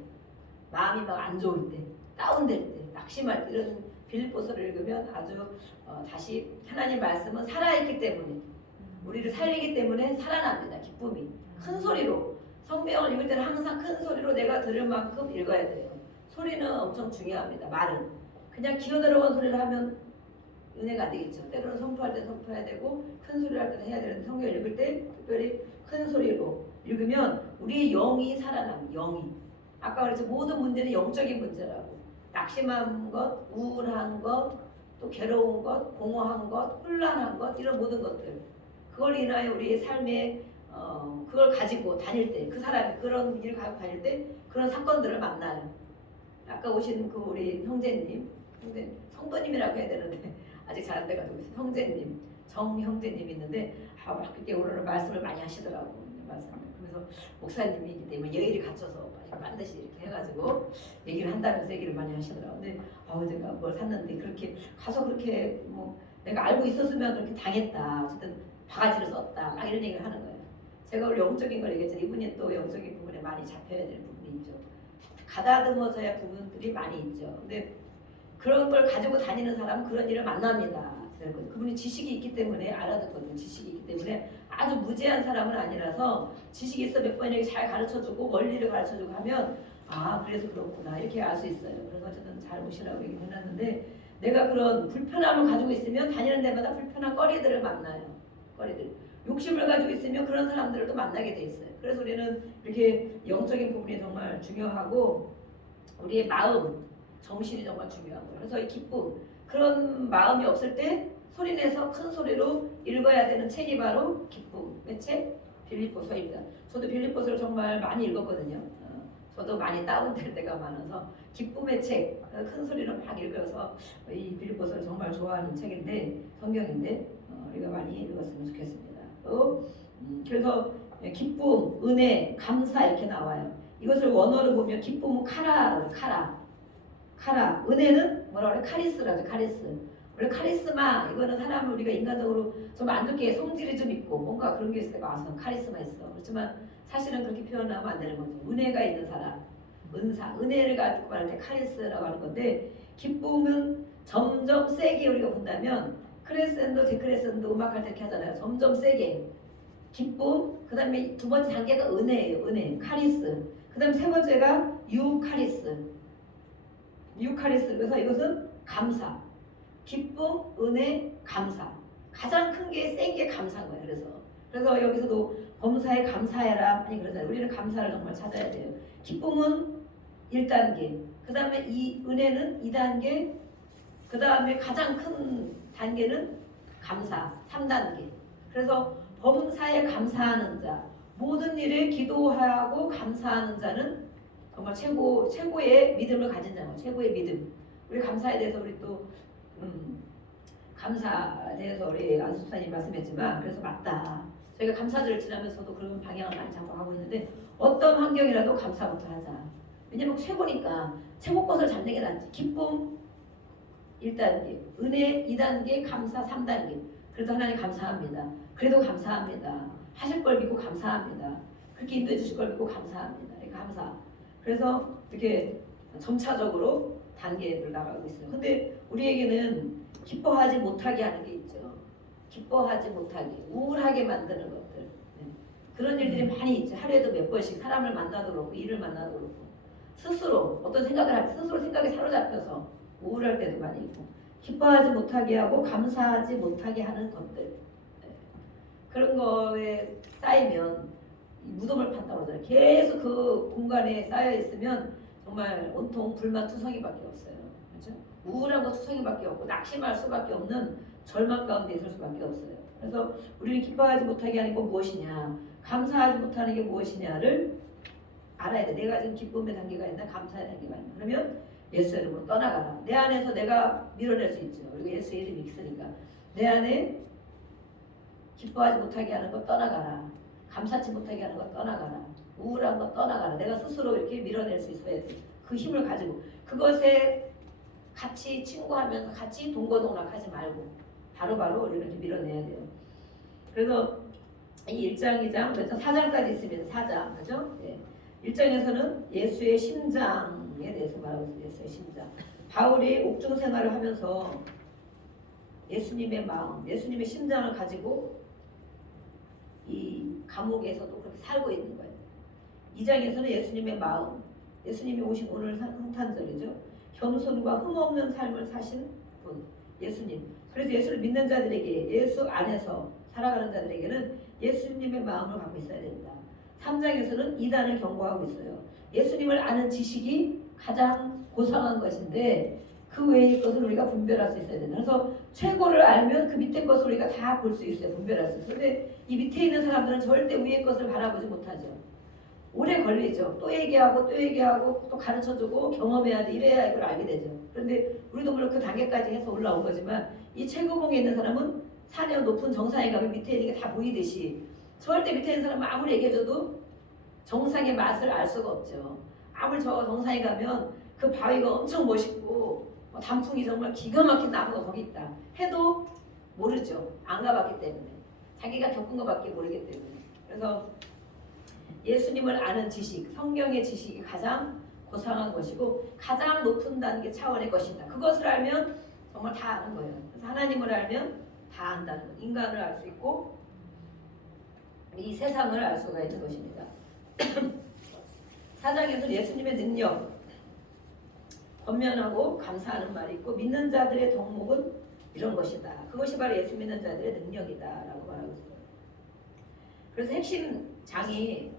마음이 막 안 좋을 때, 다운될 때, 낙심할 때 이런 빌립보서를 읽으면 아주 다시 하나님 말씀은 살아있기 때문에 우리를 살리기 때문에 살아납니다. 기쁨이 큰 소리로 성경을 읽을 때는 항상 큰 소리로 내가 들을 만큼 읽어야 돼요. 소리는 엄청 중요합니다. 말은 그냥 기어들어간 소리를 하면 은혜가 안 되겠죠. 때로는 선포할 때 선포해야 되고 큰 소리를 할 때는 해야 되는데 성경을 읽을 때 특별히 큰 소리로 읽으면 우리의 영이 살아납니다. 영이 아까 그랬죠. 모든 문제는 영적인 문제라고. 낙심한 것, 우울한 것, 또 괴로운 것, 공허한 것, 혼란한 것 이런 모든 것들 그걸 인하여 우리의 삶에 그걸 가지고 다닐 때 그 사람이 그런 일을 가지고 다닐 때 그런 사건들을 만나요. 아까 오신 그 우리 형제님 성도님이라고 해야 되는데 아직 잘 안 돼가지고 형제님 정 형제님이 있는데 막 그렇게 오늘 말씀을 많이 하시더라고. 그래서 목사님이기 때문에 예의를 갖춰서 반드시 이렇게 해가지고 얘기를 한다면서 얘기를 많이 하시더라고. 근데 제가 뭘 샀는데 그렇게 가서 그렇게 뭐 내가 알고 있었으면 그렇게 당했다. 어쨌든 바가지를 썼다. 막 이런 얘기를 하는 거예요. 제가 원래 영적인 걸 얘기했잖아요. 이분이 또 영적인 부분에 많이 잡혀야 될 부분이 있죠. 가다듬어져야 할 부분들이 많이 있죠. 근데 그런 걸 가지고 다니는 사람은 그런 일을 만납니다. 그분이 지식이 있기 때문에 알아듣거든요. 지식이 있기 때문에 아주 무지한 사람은 아니라서 지식이 있어 몇 번에게 잘 가르쳐주고 원리를 가르쳐주고 하면 그래서 그렇구나 이렇게 알 수 있어요. 그래서 어쨌든 잘 오시라고 얘기해놨는데 내가 그런 불편함을 가지고 있으면 다니는 데마다 불편한 거리들을 만나요. 거리들. 욕심을 가지고 있으면 그런 사람들을 또 만나게 돼 있어요. 그래서 우리는 이렇게 영적인 부분이 정말 중요하고 우리의 마음, 정신이 정말 중요한 거예요. 그래서 이 기쁨, 그런 마음이 없을 때 소리내서 큰 소리로 읽어야 되는 책이 바로 기쁨의 책 빌립보서입니다. 저도 빌립보서를 정말 많이 읽었거든요. 저도 많이 다운될 때가 많아서 기쁨의 책, 큰 소리로 막 읽어서 이 빌립보서를 정말 좋아하는 책인데 성경인데 우리가 많이 읽었으면 좋겠습니다. 또 그래서 기쁨, 은혜, 감사 이렇게 나와요. 이것을 원어로 보면 기쁨은 카라, 은혜는 뭐라 그래? 카리스라죠. 카리스. 원래 카리스마 이거는 사람을 우리가 인간적으로 좀 안 좋게 성질이 좀 있고 뭔가 그런 게 있을 때 와서 카리스마 있어. 그렇지만 사실은 그렇게 표현하면 안 되는 거죠. 은혜가 있는 사람, 은사, 은혜를 가지고 말할 때 카리스라고 하는 건데 기쁨은 점점 세게 우리가 본다면 크레센도 데크레센도 음악할 때 이렇게 하잖아요. 점점 세게 기쁨, 그 다음에 두 번째 단계가 은혜예요. 은혜, 카리스. 그 다음에 세 번째가 유카리스. 그래서 이것은 감사. 기쁨, 은혜, 감사. 가장 큰 게 센 게 감사인 거예요. 그래서 여기서도 범사에 감사해라 많이 그러잖아요. 우리는 감사를 정말 찾아야 돼요. 기쁨은 1단계, 그 다음에 이 은혜는 2단계, 그 다음에 가장 큰 단계는 감사 3단계. 그래서 범사에 감사하는 자, 모든 일에 기도하고 감사하는 자는 정말 최고의 믿음을 가진 자고 최고의 믿음. 우리 감사에 대해서 우리 또 감사에 대해서 우리 안수사님 말씀했지만 그래서 맞다. 저희가 감사절을 지나면서도 그런 방향을 많이 잡고 하고 있는데 어떤 환경이라도 감사부터 하자. 왜냐면 최고니까 최고 것을 잡는 게 낫지. 기쁨 1단계, 은혜 2단계, 감사 3단계. 그래도 하나님 감사합니다. 그래도 감사합니다. 하실 걸 믿고 감사합니다. 그렇게 인도해 주실 걸 믿고 감사합니다. 감사. 그래서 이렇게 점차적으로 단계를 나가고 있어요. 근데 우리에게는 기뻐하지 못하게 하는 게 있죠. 기뻐하지 못하게, 우울하게 만드는 것들. 그런 일들이 많이 있죠. 하루에도 몇 번씩 사람을 만나도 그렇고 일을 만나도 그렇고 스스로 어떤 생각을 할 때 스스로 생각에 사로잡혀서 우울할 때도 많이 있고 기뻐하지 못하게 하고 감사하지 못하게 하는 것들. 그런 거에 쌓이면 무덤을 판다고 하잖아요. 계속 그 공간에 쌓여 있으면 정말 온통 불만투성이밖에 없어요. 그렇죠? 우울한 거 투성이밖에 없고 낙심할 수밖에 없는 절망 가운데 있을 수밖에 없어요. 그래서 우리는 기뻐하지 못하게 하는 건 무엇이냐, 감사하지 못하는 게 무엇이냐를 알아야 돼. 내가 지금 기쁨의 단계가 있나 감사의 단계가 있나. 그러면 예수 이름으로 떠나가라. 내 안에서 내가 밀어낼 수 있죠. 그리고 예수 이름이 있으니까 내 안에 기뻐하지 못하게 하는 것 떠나가라. 감사치 못하게 하는 것 떠나가라. 우울한 것 떠나가라. 내가 스스로 이렇게 밀어낼 수 있어야 돼. 그 힘을 가지고 그것에 같이 친구하면서 같이 동거동락하지 말고 바로바로 우리를 이렇게 밀어내야 돼요. 그래서 이 1장, 2장, 4장까지 있으면 4장, 그죠? 예. 1장에서는 예수의 심장에 대해서 말하고 있어요. 예수의 심장. 바울이 옥중 생활을 하면서 예수님의 마음, 예수님의 심장을 가지고 이 감옥에서도 그렇게 살고 있는 거예요. 2장에서는 예수님의 마음, 예수님이 오신 오늘 성탄절이죠. 겸손과 흠없는 삶을 사신 분, 예수님. 그래서 예수를 믿는 자들에게, 예수 안에서 살아가는 자들에게는 예수님의 마음을 갖고 있어야 됩니다. 3장에서는 이단을 경고하고 있어요. 예수님을 아는 지식이 가장 고상한 것인데 그 외의 것을 우리가 분별할 수 있어야 된다. 그래서 최고를 알면 그 밑에 것을 우리가 다 볼 수 있어요. 분별할 수 있어요. 그런데 이 밑에 있는 사람들은 절대 위의 것을 바라보지 못하죠. 오래 걸리죠. 또 얘기하고 또 얘기하고 또 가르쳐주고 경험해야 돼. 이래야 이걸 알게 되죠. 그런데 우리도 물론 그 단계까지 해서 올라온 거지만 이 최고봉에 있는 사람은 산의 높은 정상에 가면 밑에 있는 게 다 보이듯이 절대 밑에 있는 사람은 아무리 얘기해줘도 정상의 맛을 알 수가 없죠. 아무리 저 정상에 가면 그 바위가 엄청 멋있고 단풍이 정말 기가 막힌 나무가 거기 있다 해도 모르죠. 안 가봤기 때문에. 자기가 겪은 것밖에 모르기 때문에. 그래서 예수님을 아는 지식, 성경의 지식이 가장 고상한 것이고 가장 높은 단계 차원의 것이다. 그것을 알면 정말 다 아는 거예요. 그래서 하나님을 알면 다 안다는 것. 인간을 알 수 있고 이 세상을 알 수가 있는 것입니다. 4장에서 예수님의 능력 권면하고 감사하는 말이 있고 믿는 자들의 덕목은 이런 것이다. 그것이 바로 예수 믿는 자들의 능력이다 라고 말하고 있어요. 그래서 핵심 장이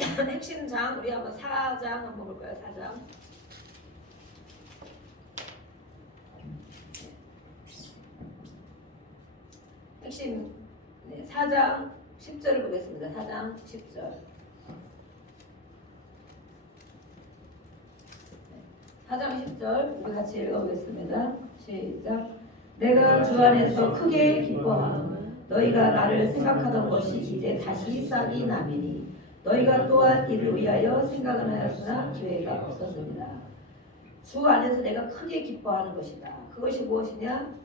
핵심 장 우리 한번 4장 한번 볼까요? 4장 핵심 4장 10절을 보겠습니다. 4장 10절 4장 10절 우리 같이 읽어보겠습니다. 시작. 내가 주 안에서 크게 기뻐하노 너희가 나를 생각하던 것이 이제 다시 싹이 나미니 너희가 또한 이를 위하여 생각은 하였으나 기회가 없었습니다. 주 안에서 내가 크게 기뻐하는 것이다. 그것이 무엇이냐?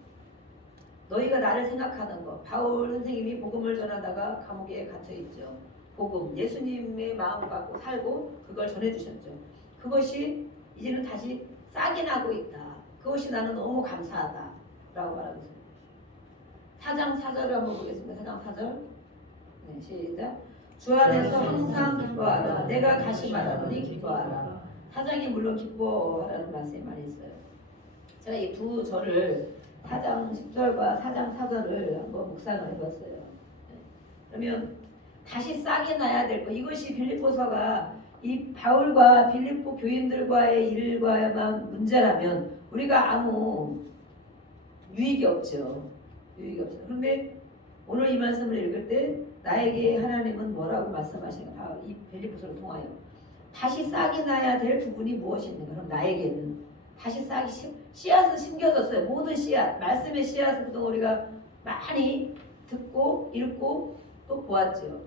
너희가 나를 생각하는 것. 바울 선생님이 복음을 전하다가 감옥에 갇혀있죠. 복음, 예수님의 마음을 갖고 살고 그걸 전해주셨죠. 그것이 이제는 다시 싹이 나고 있다. 그것이 나는 너무 감사하다 라고 말하고 있습니다. 4장 4절을 한번 보겠습니다. 4장 4절 네, 시작. 주 안에서 항상 기뻐하라. 내가 다시 말하노니 기뻐하라. 4장이 물론 기뻐하라는 말씀이 많이 있어요. 제가 이 두 절을 4장 10절과 4장 4절을 한번 묵상을 해봤어요. 그러면 다시 싹이 나야 될 것. 이것이 빌립보서가 이 바울과 빌립보 교인들과의 일과만 문제라면 우리가 아무 유익이 없죠. 유익이 없죠. 그런데 오늘 이 말씀을 읽을 때 나에게 하나님은 뭐라고 말씀하시는가? 이 빌립보서를 통하여 다시 싹이 나야 될 부분이 무엇이 있는가? 그럼 나에게는 다시 싹이 씨앗은 심겨졌어요. 모든 씨앗, 말씀의 씨앗을 그동안 우리가 많이 듣고 읽고 또 보았죠.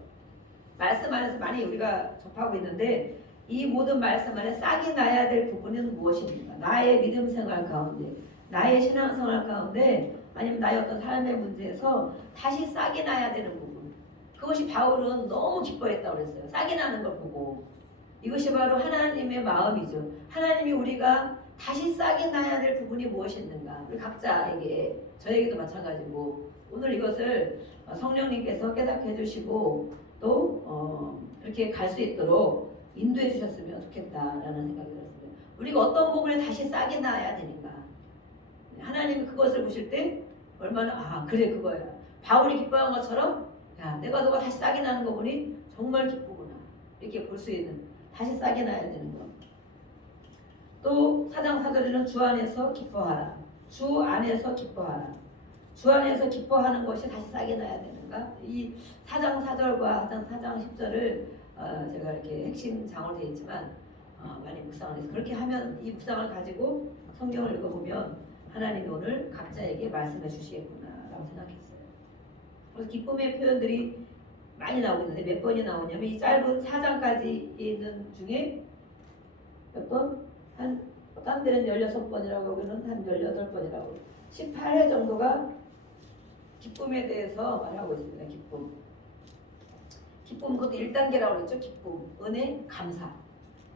말씀 안에서 많이 우리가 접하고 있는데 이 모든 말씀 안에 싹이 나야 될 부분은 무엇입니까? 나의 믿음 생활 가운데, 나의 신앙 생활 가운데, 아니면 나의 어떤 삶의 문제에서 다시 싹이 나야 되는 부분. 그것이 바울은 너무 기뻐했다고 그랬어요. 싹이 나는 걸 보고. 이것이 바로 하나님의 마음이죠. 하나님이 우리가 다시 싹이 나야 될 부분이 무엇이 있는가? 우리 각자에게, 저에게도 마찬가지고 오늘 이것을 성령님께서 깨닫게 해주시고 또 그렇게 갈 수 있도록 인도해 주셨으면 좋겠다라는 생각이 들었어요. 우리가 어떤 부분에 다시 싹이 나야 되는가? 하나님이 그것을 보실 때 얼마나 그래 그거야. 바울이 기뻐한 것처럼 야 내가 너가 다시 싹이 나는 거 보니 정말 기쁘구나. 이렇게 볼 수 있는 다시 싹이 나야 되는 것. 또 4장 4절에는 주 안에서 기뻐하라. 주 안에서 기뻐하라. 주 안에서 기뻐하는 것이 다시 싹이 나야 되는가? 이 4장 4절과 4장 10절을 제가 이렇게 핵심 장으로 되어 있지만 많이 묵상을 해서 그렇게 하면 이 묵상을 가지고 성경을 읽어보면 하나님이 오늘 각자에게 말씀해 주시겠구나라고 생각했어요. 그래서 기쁨의 표현들이 많이 나오고 있는데 몇 번이 나오냐면 이 짧은 4장까지 있는 중에 몇 번? 딴 데는 16번이라고 하고는 한 18번이라고 18회 정도가 기쁨에 대해서 말하고 있습니다. 기쁨 그것도 1단계라고 그랬죠. 기쁨, 은혜, 감사.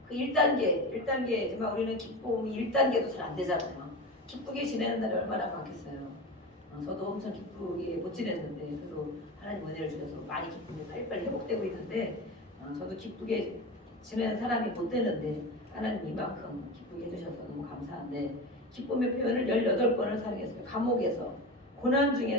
그 1단계지만 우리는 기쁨이 1단계도 잘 안 되잖아요. 기쁘게 지내는 날이 얼마나 많겠어요. 저도 엄청 기쁘게 못 지냈는데 그래도 하나님 은혜를 주셔서 많이 기쁨이 빨리빨리 회복되고 있는데 저도 기쁘게 지내는 사람이 못 되는데 하나님 이만큼 기쁘게 해주셔서 너무 감사한데 기쁨의 표현을 18번을 사용했어요. 감옥에서 고난 중에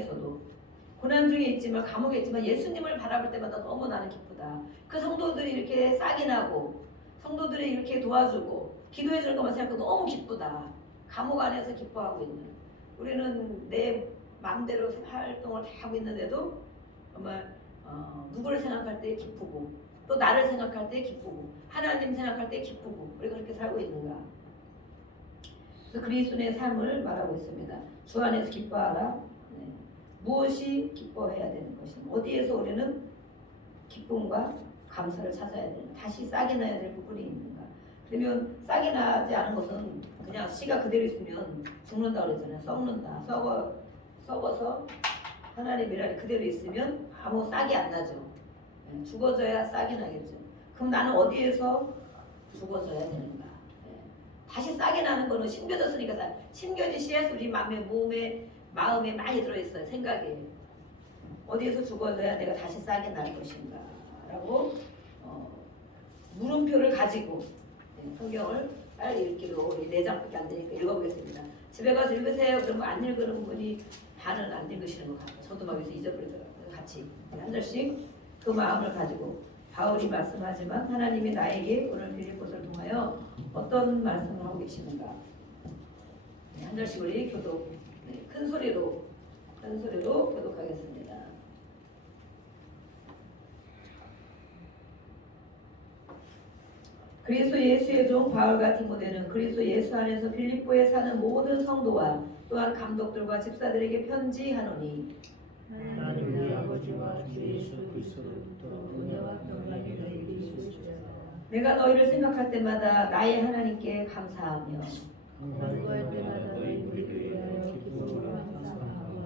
있지만 감옥에 있지만 예수님을 바라볼 때마다 너무 나는 기쁘다. 그 성도들이 이렇게 싹이 나고 성도들이 이렇게 도와주고 기도해 주는 것만 생각해도 너무 기쁘다. 감옥 안에서 기뻐하고 있는 우리는 내 마음대로 활동을 다 하고 있는데도 정말 누구를 생각할 때 기쁘고 또 나를 생각할 때 기쁘고 하나님 생각할 때 기쁘고 우리가 그렇게 살고 있는가. 그래서 그리스도의 삶을 말하고 있습니다. 주 안에서 기뻐하라. 무엇이 기뻐해야 되는 것인가? 어디에서 우리는 기쁨과 감사를 찾아야 되는 다시 싹이 나야 될 부분이 있는가? 그러면 싹이 나지 않은 것은 그냥 씨가 그대로 있으면 죽는다 그러잖아요. 썩는다. 썩어서 하나님의 미랄이 그대로 있으면 아무 싹이 안 나죠. 죽어져야 싹이 나겠죠. 그럼 나는 어디에서 죽어져야 되는가? 다시 싹이 나는 거는 심겨졌으니까 심겨진 씨앗이 우리 마음에 많이 들어있어요. 생각에 어디에서 죽어져야 내가 다시 싹이 날 것인가 라고 물음표를 가지고 성경을 빨리 읽기로 우리 4장밖에 안 되니까 읽어보겠습니다. 집에 가서 읽으세요. 그러면 안 읽으는 분이 반은 안 읽으시는 것 같아요. 저도 막 여기서 잊어버리더라고요. 같이 한 절씩 그 마음을 가지고 바울이 말씀하지만 하나님이 나에게 오늘 빌립보서를 통하여 어떤 말씀을 하고 계시는가. 한 절씩 우리 교독 큰 소리로 교독하겠습니다. 그리스도 예수의 종 바울과 디모데는 그리스도 예수 안에서 빌립보에 사는 모든 성도와 또한 감독들과 집사들에게 편지하노니 하나님 우리 아버지와 주 예수 그리스도로부터 은혜와 평강이 너희에게 있으시리라. 내가 너희를 생각할 때마다 나의 하나님께 감사하며 간구할 때마다 너희 우리를 위하여 기쁨으로 감사하고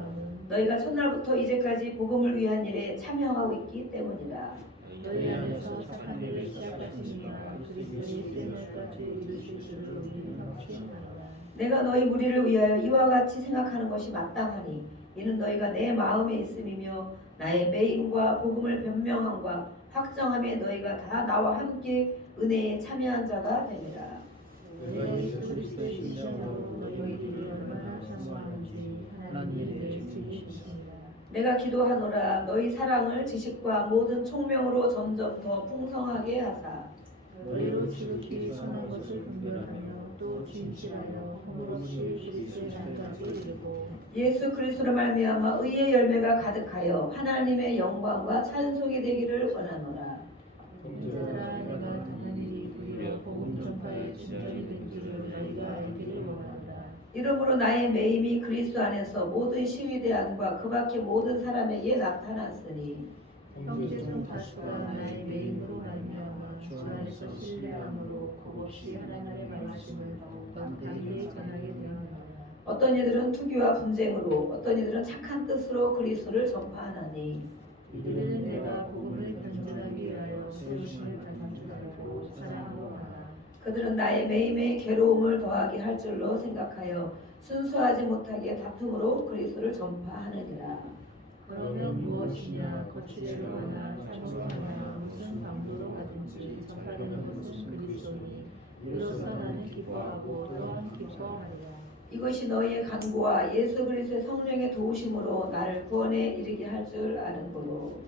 너희가 첫날부터 이제까지 복음을 위한 일에 참여하고 있기 때문이라. 너희 안에서 착한 일을 시작하시니가 그리스도 예수의 날까지 이루실 줄로 우리는 확신하노라. 내가 너희 무리를 위하여 이와 같이 생각하는 것이 마땅하니 이는 너희가 내 마음에 있음이며 나의 매임과 복음을 변명함과 확정함에 너희가 다 나와 함께 은혜에 참여한 자가 됨이라. 내가 예수 그리스도의 신령으로 너희들이 얼마나 사모하는지 하나님의 지으시니라. 내가 기도하노라 너희 사랑을 지식과 모든 총명으로 점점 더 풍성하게 하사 너희로 지극히 선한 것을 분별하며 또 진실하여 허물 없이 그리스도의 날까지 이르고 예수 그리스도로 말미암아 의의 열매가 가득하여 하나님의 영광과 찬송이 되기를 원하노라. 인자들아 내가 듣는 일이 우리로 복음 전파의 진전이 되기를 너희가 알기를 원한다. 이러므로 나의 매임이 그리스도 안에서 모든 시위대안과 그 밖의 모든 사람에게 나타났으니 형제중 다수가 나의 매임으로 말미암아 주 안에서 신뢰함으로 겁없이 하나님의 말씀을 만하게 전하게 되었노라. 어떤 이들은 투기와 분쟁으로 어떤 이들은 착한 뜻으로 그리스도를 전파하나니 이들은 내가 복음을 변증하기 위하여 세우심을 받는 줄 알고 사랑하고 하나. 그들은 나의 매임에 괴로움을 더하게 할 줄로 생각하여 순수하지 못하게 다툼으로 그리스도를 전파하느니라. 그러면 무엇이냐 거칠애로 하나 찬송하나 무슨 방도로 가든지 전파되는 것은 그리스도니 이로써 나는 기뻐하고 또한 기뻐하리라. 이것이 너희의 간구와 예수 그리스도의 성령의 도우심으로 나를 구원에 이르게 할 줄 아는 거로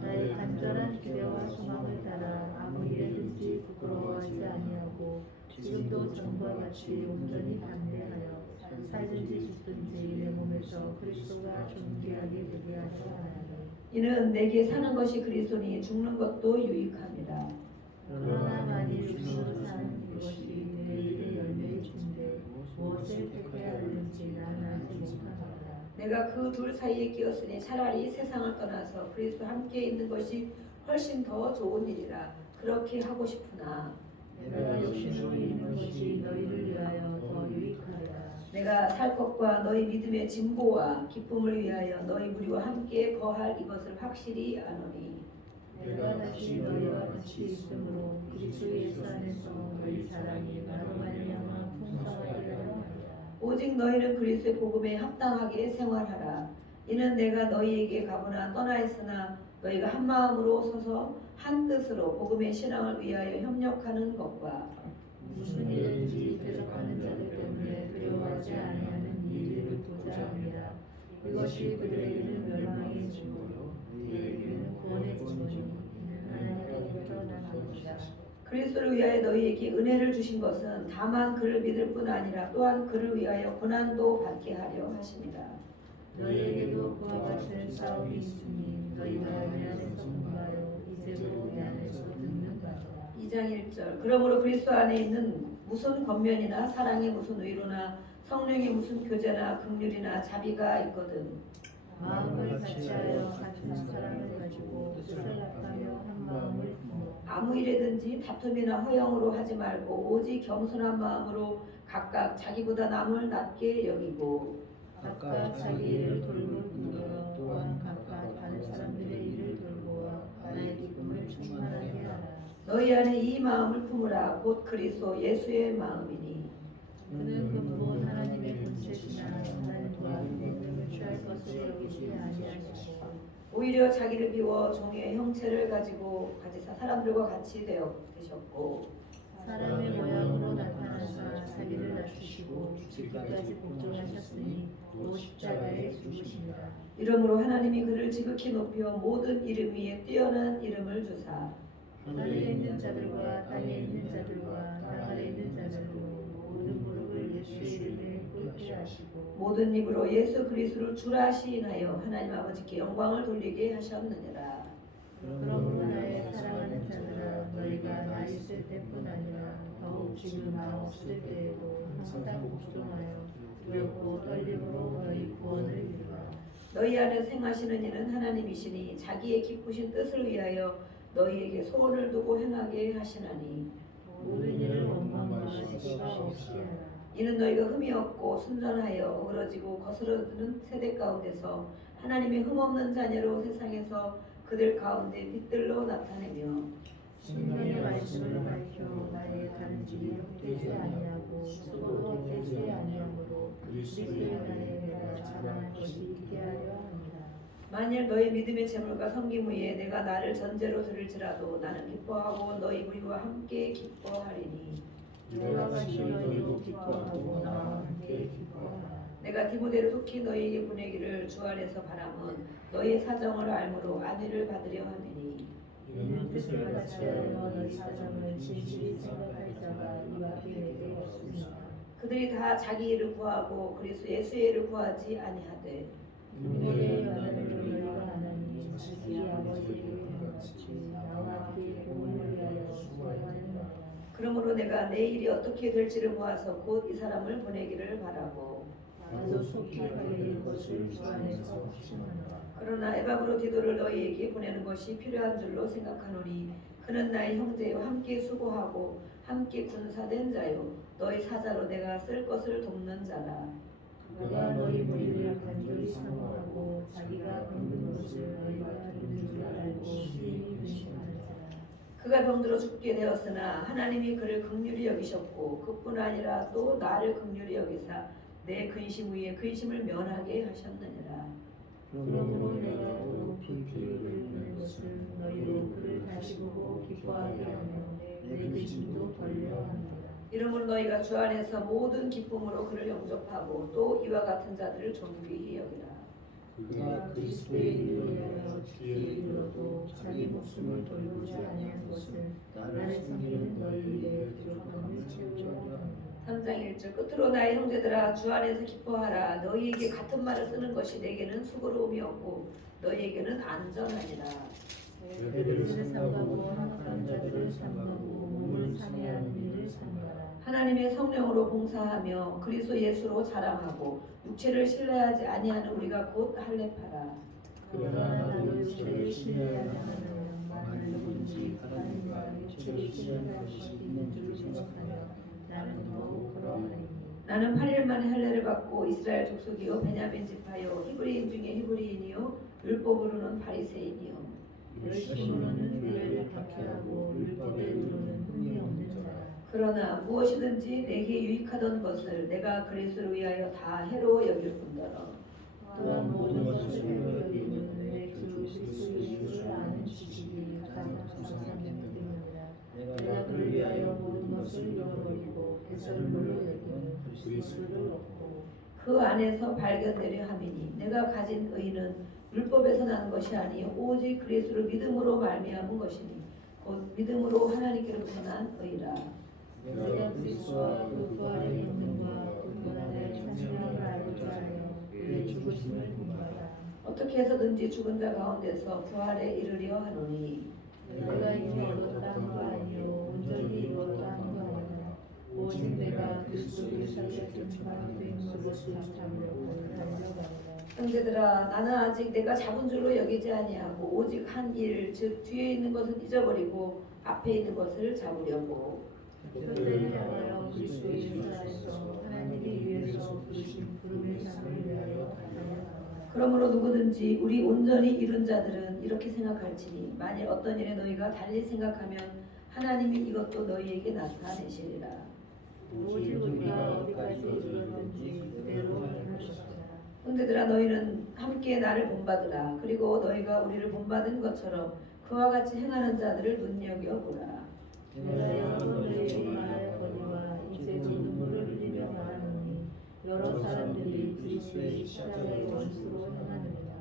나의 간절한 기대와 소망을 따라 아무 일에든지 부끄러워하지 아니하고 지금도 전과 같이 온전히 담대하여 살든지 죽든지 내 몸에서 그리스도가 존귀하게 되게 하려 하나니 이는 내게 사는 것이 그리스도니 죽는 것도 유익합니다. 그러나 만일 육신으로 사는 그 둘 사이에 끼었으니 차라리 세상을 떠나서 그리스도와 함께 있는 것이 훨씬 더 좋은 일이라 그렇게 하고 싶으나 내가 욕심으로 있는 것이 너희를 위하여 더 유익하리라. 내가 살 것과 너희 믿음의 진보와 기쁨을 위하여 너희 무리와 함께 거할 이것을 확실히 아노니 내가 다시 너희와 같이 있으므로 그리스도 예수 안에서 너희 사랑이 나로 말미암아 풍성하게 하려 함이라. 오직 너희는 그리스도의 복음에 합당하게 생활하라. 이는 내가 너희에게 가보나 떠나 있으나 너희가 한 마음으로 서서 한 뜻으로 복음의 신앙을 위하여 협력하는 것과 무슨 일든지 대적하는 자들 때문에 두려워하지 아니하는 이 일을 보자 함이라. 이것이 그들에게는 멸망의 증거요 우리에게는 구원의 증거니 이는 하나님께로부터 난 것이라. 그리스도를 위하여 너희에게 은혜를 주신 것은 다만 그를 믿을 뿐 아니라 또한 그를 위하여 고난도 받게 하려 하십니다. 너희에게도 그와 같은 싸움이 있으니 너희가 내 안에서 공부하여 이제도 내 안에서 듣는 바라. 2장 1절 그러므로 그리스도 안에 있는 무슨 권면이나 사랑의 무슨 의로나 성령의 무슨 교제나 긍휼이나 자비가 있거든 마음을 같이하여 같은 사랑을 가지고 뜻을 합하며 한 마음을 품어 아무 일에든지 다툼이나 허영으로 하지 말고 오직 겸손한 마음으로 각각 자기보다 남을 낮게 여기고 각각 자기 일을 돌볼 뿐더러 또한 각각 다른 사람들의 일을 돌보아 나의 기쁨을 충만하게 하라. 너희 안에 이 마음을 품으라 곧 그리스도 예수의 마음이니 그는 근본 하나님의 본체시나 하나님과 동등을 취할 것을 여기지 아니하시고 오히려 자기를 비워 종의 형체를 가지고 가지사 사람들과 같이 되셨고 사람의 모양으로 나타나사 자기를 낮추시고 죽기까지 복종하셨으니 또 십자가에 죽으시니라. 이러므로 하나님이 그를 지극히 높여 모든 이름 위에 뛰어난 이름을 주사 하늘에 있는 자들과 땅에 있는 자들과 땅 아래 있는 자들로 모든 무릎을 예수의 이름에 꿇게 하시고 모든 입으로 예수 그리스도를 주라 시인하여 하나님 아버지께 영광을 돌리게 하셨느니라. 그러므로 나의 사랑하는 자들아 너희가 나 있을 때뿐 아니라 더욱 지금 나 없을 때에도 항상 복종하여 두렵고 떨림으로 너희 구원을 이루라. 너희 안에 생하시는 이는 하나님이시니 자기의 기쁘신 뜻을 위하여 너희에게 소원을 두고 행하게 하시나니 모든 일을 원망과 시기가 없이 하라. 이는 너희가 흠이 없고 순전하여 어그러지고 거스러지는 세대 가운데서 하나님의 흠없는 자녀로 세상에서 그들 가운데 빛들로 나타내며 신명의 말씀을 밝혀 나의 간직이 헛되지 아니하고 수고도 헛되지 아니하므로 그리스도의 나에 내가 자랑할 것이 있게 하려 합니다. 만일 너희 믿음의 재물과 섬김 후에 내가 나를 전제로 들을지라도 나는 기뻐하고 너희 무리와 함께 기뻐하리니 이와 같이 너희도 기뻐하고 나와 함께 기뻐하라. 내가 디모데를 속히 너희에게 보내기를 주 안에서 바람은 너희의 사정을 알므로 안위를 받으려 함이니 이는 뜻을 같이하여 너희 사정을 진실히 생각할 자가 이 밖에 내게 없으니까. 그들이 다 자기 일을 구하고 그리스도 예수의 일을 구하지 아니하되 근본의 연애를 너희가 하나니 자기 아버지에게 같이 나와 함께 복음을 위하여 수고하는 바. 그러므로 내가 내 일이 어떻게 될지를 보아서 곧 이 사람을 보내기를 바라고 나도 속히 걸릴 것을 주 안에서 확신한다. 그러나 에바브로 디도를 너희에게 보내는 것이 필요한 줄로 생각하노니 그는 나의 형제와 함께 수고하고 함께 군사된 자요 너희 사자로 내가 쓸 것을 돕는 자라. 그가 너희 무리를 간절히 사모하고 자기가 병든 것을 너희가 듣는 줄 알고 심히 근심하는 자라. 그가 병들어 죽게 되었으나 하나님이 그를 긍휼히 여기셨고 그뿐 아니라 또 나를 긍휼히 여기사 내 근심 위에 근심을 면하게 하셨느니라. 그러므로 내가 높이 피를 흘리는 것은 너희로 그를 다시 보고 기뻐하게 하며 내 근심도 덜려 합니다. 이러므로 너희가 주 안에서 모든 기쁨으로 그를 영접하고 또 이와 같은 자들을 존귀히 여기라. 그가 그리스도의 일을 위하여 죽기에 이르러도 자기 목숨을 돌보지 아니한 것을 나를 섬기는 너희에게 부족함을 채우려 합니다. 3장 1절 끝으로 나의 형제들아 주 안에서 기뻐하라. 너희에게 같은 말을 쓰는 것이 내게는 수고로움이 없고 너희에게는 안전하니라. 애들을 삼가고 학한 자들을 삼가고 몸을 상해하는 일을 삼가라. 하나님의 하나님의 성령으로 봉사하며 그리스도 예수로 자랑하고 육체를 신뢰하지 아니하는 우리가 곧 할례파라. 그러나 나도 육체를 신뢰하지 않으면 만일 누구든지 하나님과 육체를 신뢰할 수 있는 줄 생각하며 나는 더욱 그러하리니. 나는 8일 만에 할례를 받고 이스라엘 족속이요 베냐민 지파요 히브리인 중에 히브리인이요 율법으로는 바리새인이요. 열심으로는 교회를 박해하고 율법에로는 흥미 없는 자라. 그러나 무엇이든지 내게 유익하던 것을 내가 그리스도를 위하여 다 해로 여길 뿐더러 또한 모든 것을 해로 여기는 내 주 그리스도 예수를 아는 지식이 가장 상상되기 때문이라. 내가 그를 위하여 모든 것을 잃어버리고 배설물로 여기는 그리스도를 얻고 그 안에서 발견되려 함이니 내가 가진 의는 율법에서 나는 것이 아니요 오직 그리스도를 믿음으로 말미암은 것이니 곧 믿음으로 하나님께로부터 난 의라. 내가 그리스도와 그 부활의 영능과 그 고난의 찬송을 알고자 하여 그의 죽으심을 본받아. 어떻게 해서든지 죽은 자 가운데서 부활에 이르려 하노니 내가 이미 얻었다는 거 아니요 온전히 이루었다는 거 아니라 오직 내가 그리스도를 살렸던 바된 것을 잡으려고 달려가노라. 형제들아 나는 아직 내가 잡은 줄로 여기지 아니하고 오직 한 일 즉 뒤에 있는 것은 잊어버리고 앞에 있는 것을 잡으려고 그들을 향하여 그리스도 예수 안에서 하나님이 위해서 부르신 부름의 상을 위하여 달려가노라. 그러므로 누구든지 우리 온전히 이룬 자들은 이렇게 생각할지니 만일 어떤 일에 너희가 달리 생각하면 하나님이 이것도 너희에게 나타내시리라. 오직 우리가 어디까지 이르렀는지 그대로 하는 것이라. 형제들아 너희는 함께 나를 본받으라. 그리고 너희가 우리를 본받은 것처럼 그와 같이 행하는 자들을 눈여겨보라. 내가 여러 번 너희에게 말하였거니와 이제도 눈물을 흘리며 말하노니 여러 사람들이 그리스도의 십자가의 원수로 행하느니라.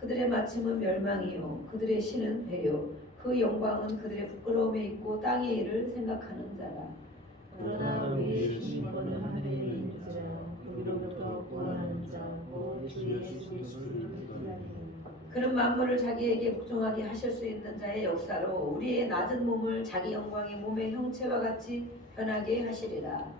그들의 마침은 멸망이요 그들의 신은 배요 그 영광은 그들의 부끄러움에 있고 땅의 일을 생각하는 자라. 그러나 우리의 주님권은 하늘에 있는지라 우리로부터 구원하는 자곧 주 예수 그리스도를 기다리니. 그는 만물을 자기에게 복종하게 하실 수 있는 자의 역사로 우리의 낮은 몸을 자기 영광의 몸의 형체와 같이 변하게 하시리라.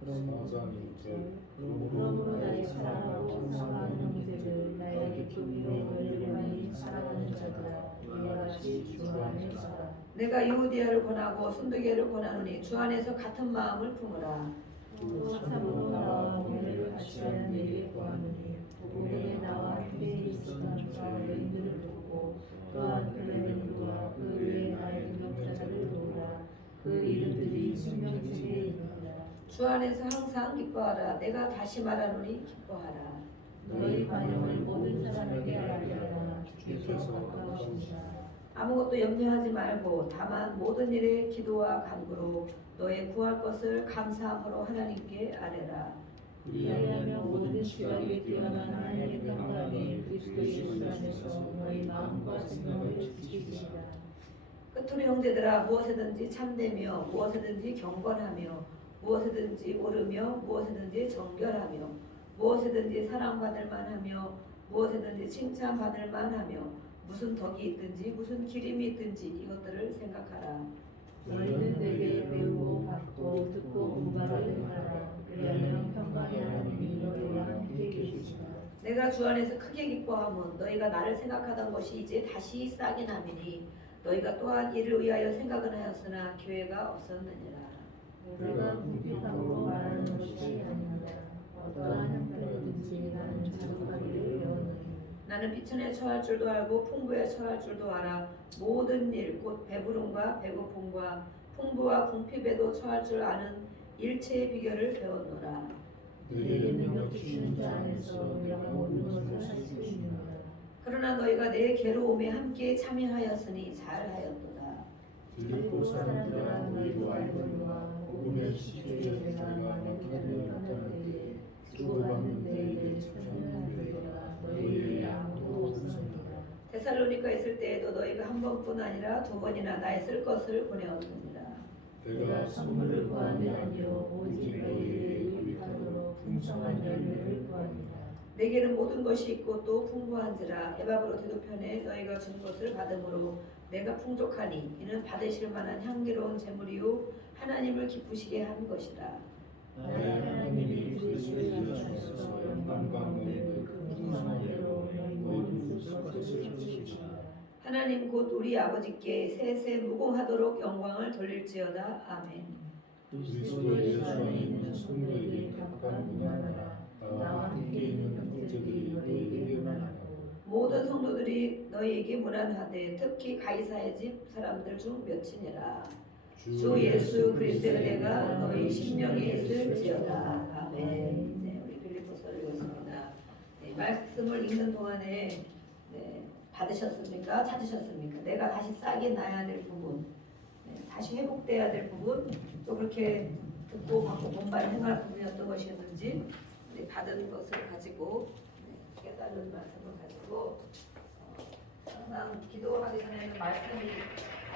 그러므로 나의 사랑하고 사랑하는 형제들 나의 기쁨이요 너희를 많이 사랑하는 자들아 이와 같이 주 안에 살아. 내가 유오디아를 권하고 순두개를 권하노니 주 안에서 같은 마음을 품으라. 또 참으로 나와 교회를 같이 하는 내게 구하노니 복음에 나와 함께 있었던 저 여인들을 돕고 또한 클레멘트와 그 외에 나의 동역자들을 도우라. 그 이름들이 생명책에 있느니라. 주 안에서 항상 기뻐하라. 내가 다시 말하노니 기뻐하라. 너희 반영을 모든 사람에게 알게 하라. 주께서 가까우시니라. 아무것도 염려하지 말고 다만 모든 일에 기도와 간구로 너의 구할 것을 감사함으로 하나님께 아뢰라. 이하여 모든 지각에 뛰어난 하나님의 평강이 그리스도 예수 안에서 너희 마음과 생각을 지키시리라. 끝으로 형제들아 무엇에든지 참되며 무엇에든지 경건하며 무엇에든지 오르며 무엇에든지 정결하며 무엇에든지 사랑받을 만하며 무엇에든지 칭찬받을 만하며 무슨 덕이 있든지 무슨 기림이 있든지 이것들을 생각하라. 너희는 내게 배우고 받고 듣고 공부하라 행하라. 그리하면 평강의 하나님이 너희와 함께 계시리라. 내가 주 안에서 크게 기뻐함은 너희가 나를 생각하던 것이 이제 다시 싹이 나미니 너희가 또한 이를 위하여 생각은 하였으나 교회가 없었느니라. 내가 궁핍함으로 말하는 것이 아니라 어떠한 형편이든지 나는 자족하기를 배웠느니. 나는 비천에 처할 줄도 알고 풍부에 처할 줄도 알아. 모든 일 곧 배부름과 배고픔과 풍부와 궁핍에도 처할 줄 아는 일체의 비결을 배웠노라. 내게 능력 주시는 자 안에서 내가 모든 것을 할 수 있느니라. 그러나 너희가 내 괴로움에 함께 참여하였으니 잘하였도다. 그리고 사람들아 너희도 알거니와 복음의 시주에 내가 많은 기다를 떠날 때에 주고받는 데에 참여한 교회가 너희에게 아무도 없었느니라. 데살로니가 있을 때에도 너희가 한 번뿐 아니라 두 번이나 나의 쓸 것을 보내었느니라. 내가 선물을 구한 게 아니요 오직 너희에게 유익하도록 풍성한 열매를 구하니라. 내게는 모든 것이 있고 또 풍부한지라. 에바브로 디도편에 너희가 준 것을 받음으로 내가 풍족하니 이는 받으실 만한 향기로운 제물이요 하나님을 기쁘시게 한 것이라. 나의 하나님이 그리스도에 주셔서 영광 가운데 그 풍성함대로 너희 모든 것을 주시리라. 하나님 곧 우리 아버지께 세세 무궁하도록 영광을 돌릴지어다. 아멘. 그리스도 예수 안에 있는 성도에게 각각 문안하라. 나와 함께 있는 형제들이 너희에게 문안하고 모든 성도들이 너희에게 문안하되 특히 가이사의 집 사람들 중 몇이니라. 주 예수 그리스도의 은혜가 너희 심령에 있을지어다. 아멘. 네, 우리 빌립보서를 읽었습니다. 네, 말씀을 읽는 동안에 네, 받으셨습니까? 찾으셨습니까? 내가 다시 싹이 나야 될 부분, 네, 다시 회복돼야 될 부분, 또 그렇게 듣고 받고 본받아 행할 부분이 어떤 것이었는지 우리 받은 것을 가지고 네, 깨달은 말씀을 가지고 항상 기도하기 전에는 말씀이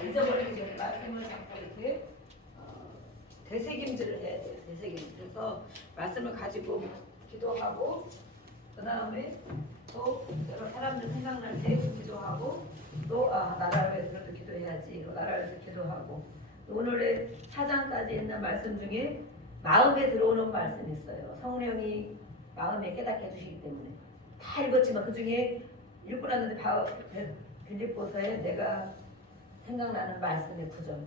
잊어버리기 전에 말씀을 잡고 이렇게 되새김질을 해야 돼요. 되새김질. 그래서 말씀을 가지고 기도하고 그 다음에 또 여러 사람들 생각날 때 기도하고 또 나라를 위해서도 기도해야지. 나라를 위해서 기도하고 오늘의 4장까지 있는 말씀 중에 마음에 들어오는 말씀이 있어요. 성령이 마음에 깨닫게 해주시기 때문에 다 읽었지만 그 중에 읽고 났는데 빌립보서에 내가 생각나는 말씀의 구절.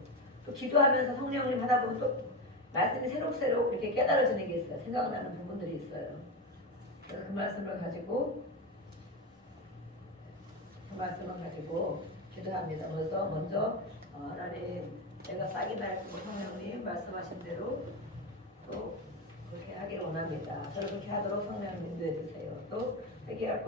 또 기도하면서 성령님 하다 보면 또 말씀이 새록새록 이렇게 깨달아지는 게 있어요. 생각나는 부분들이 있어요. 그래서 그 말씀을 가지고 기도합니다. 그래서 먼저 하나님 내가 싹이 날 성령님 말씀하신 대로 또 그렇게 하기를 원합니다. 저를 그렇게 하도록 성령님 인도해 주세요. 또 회개할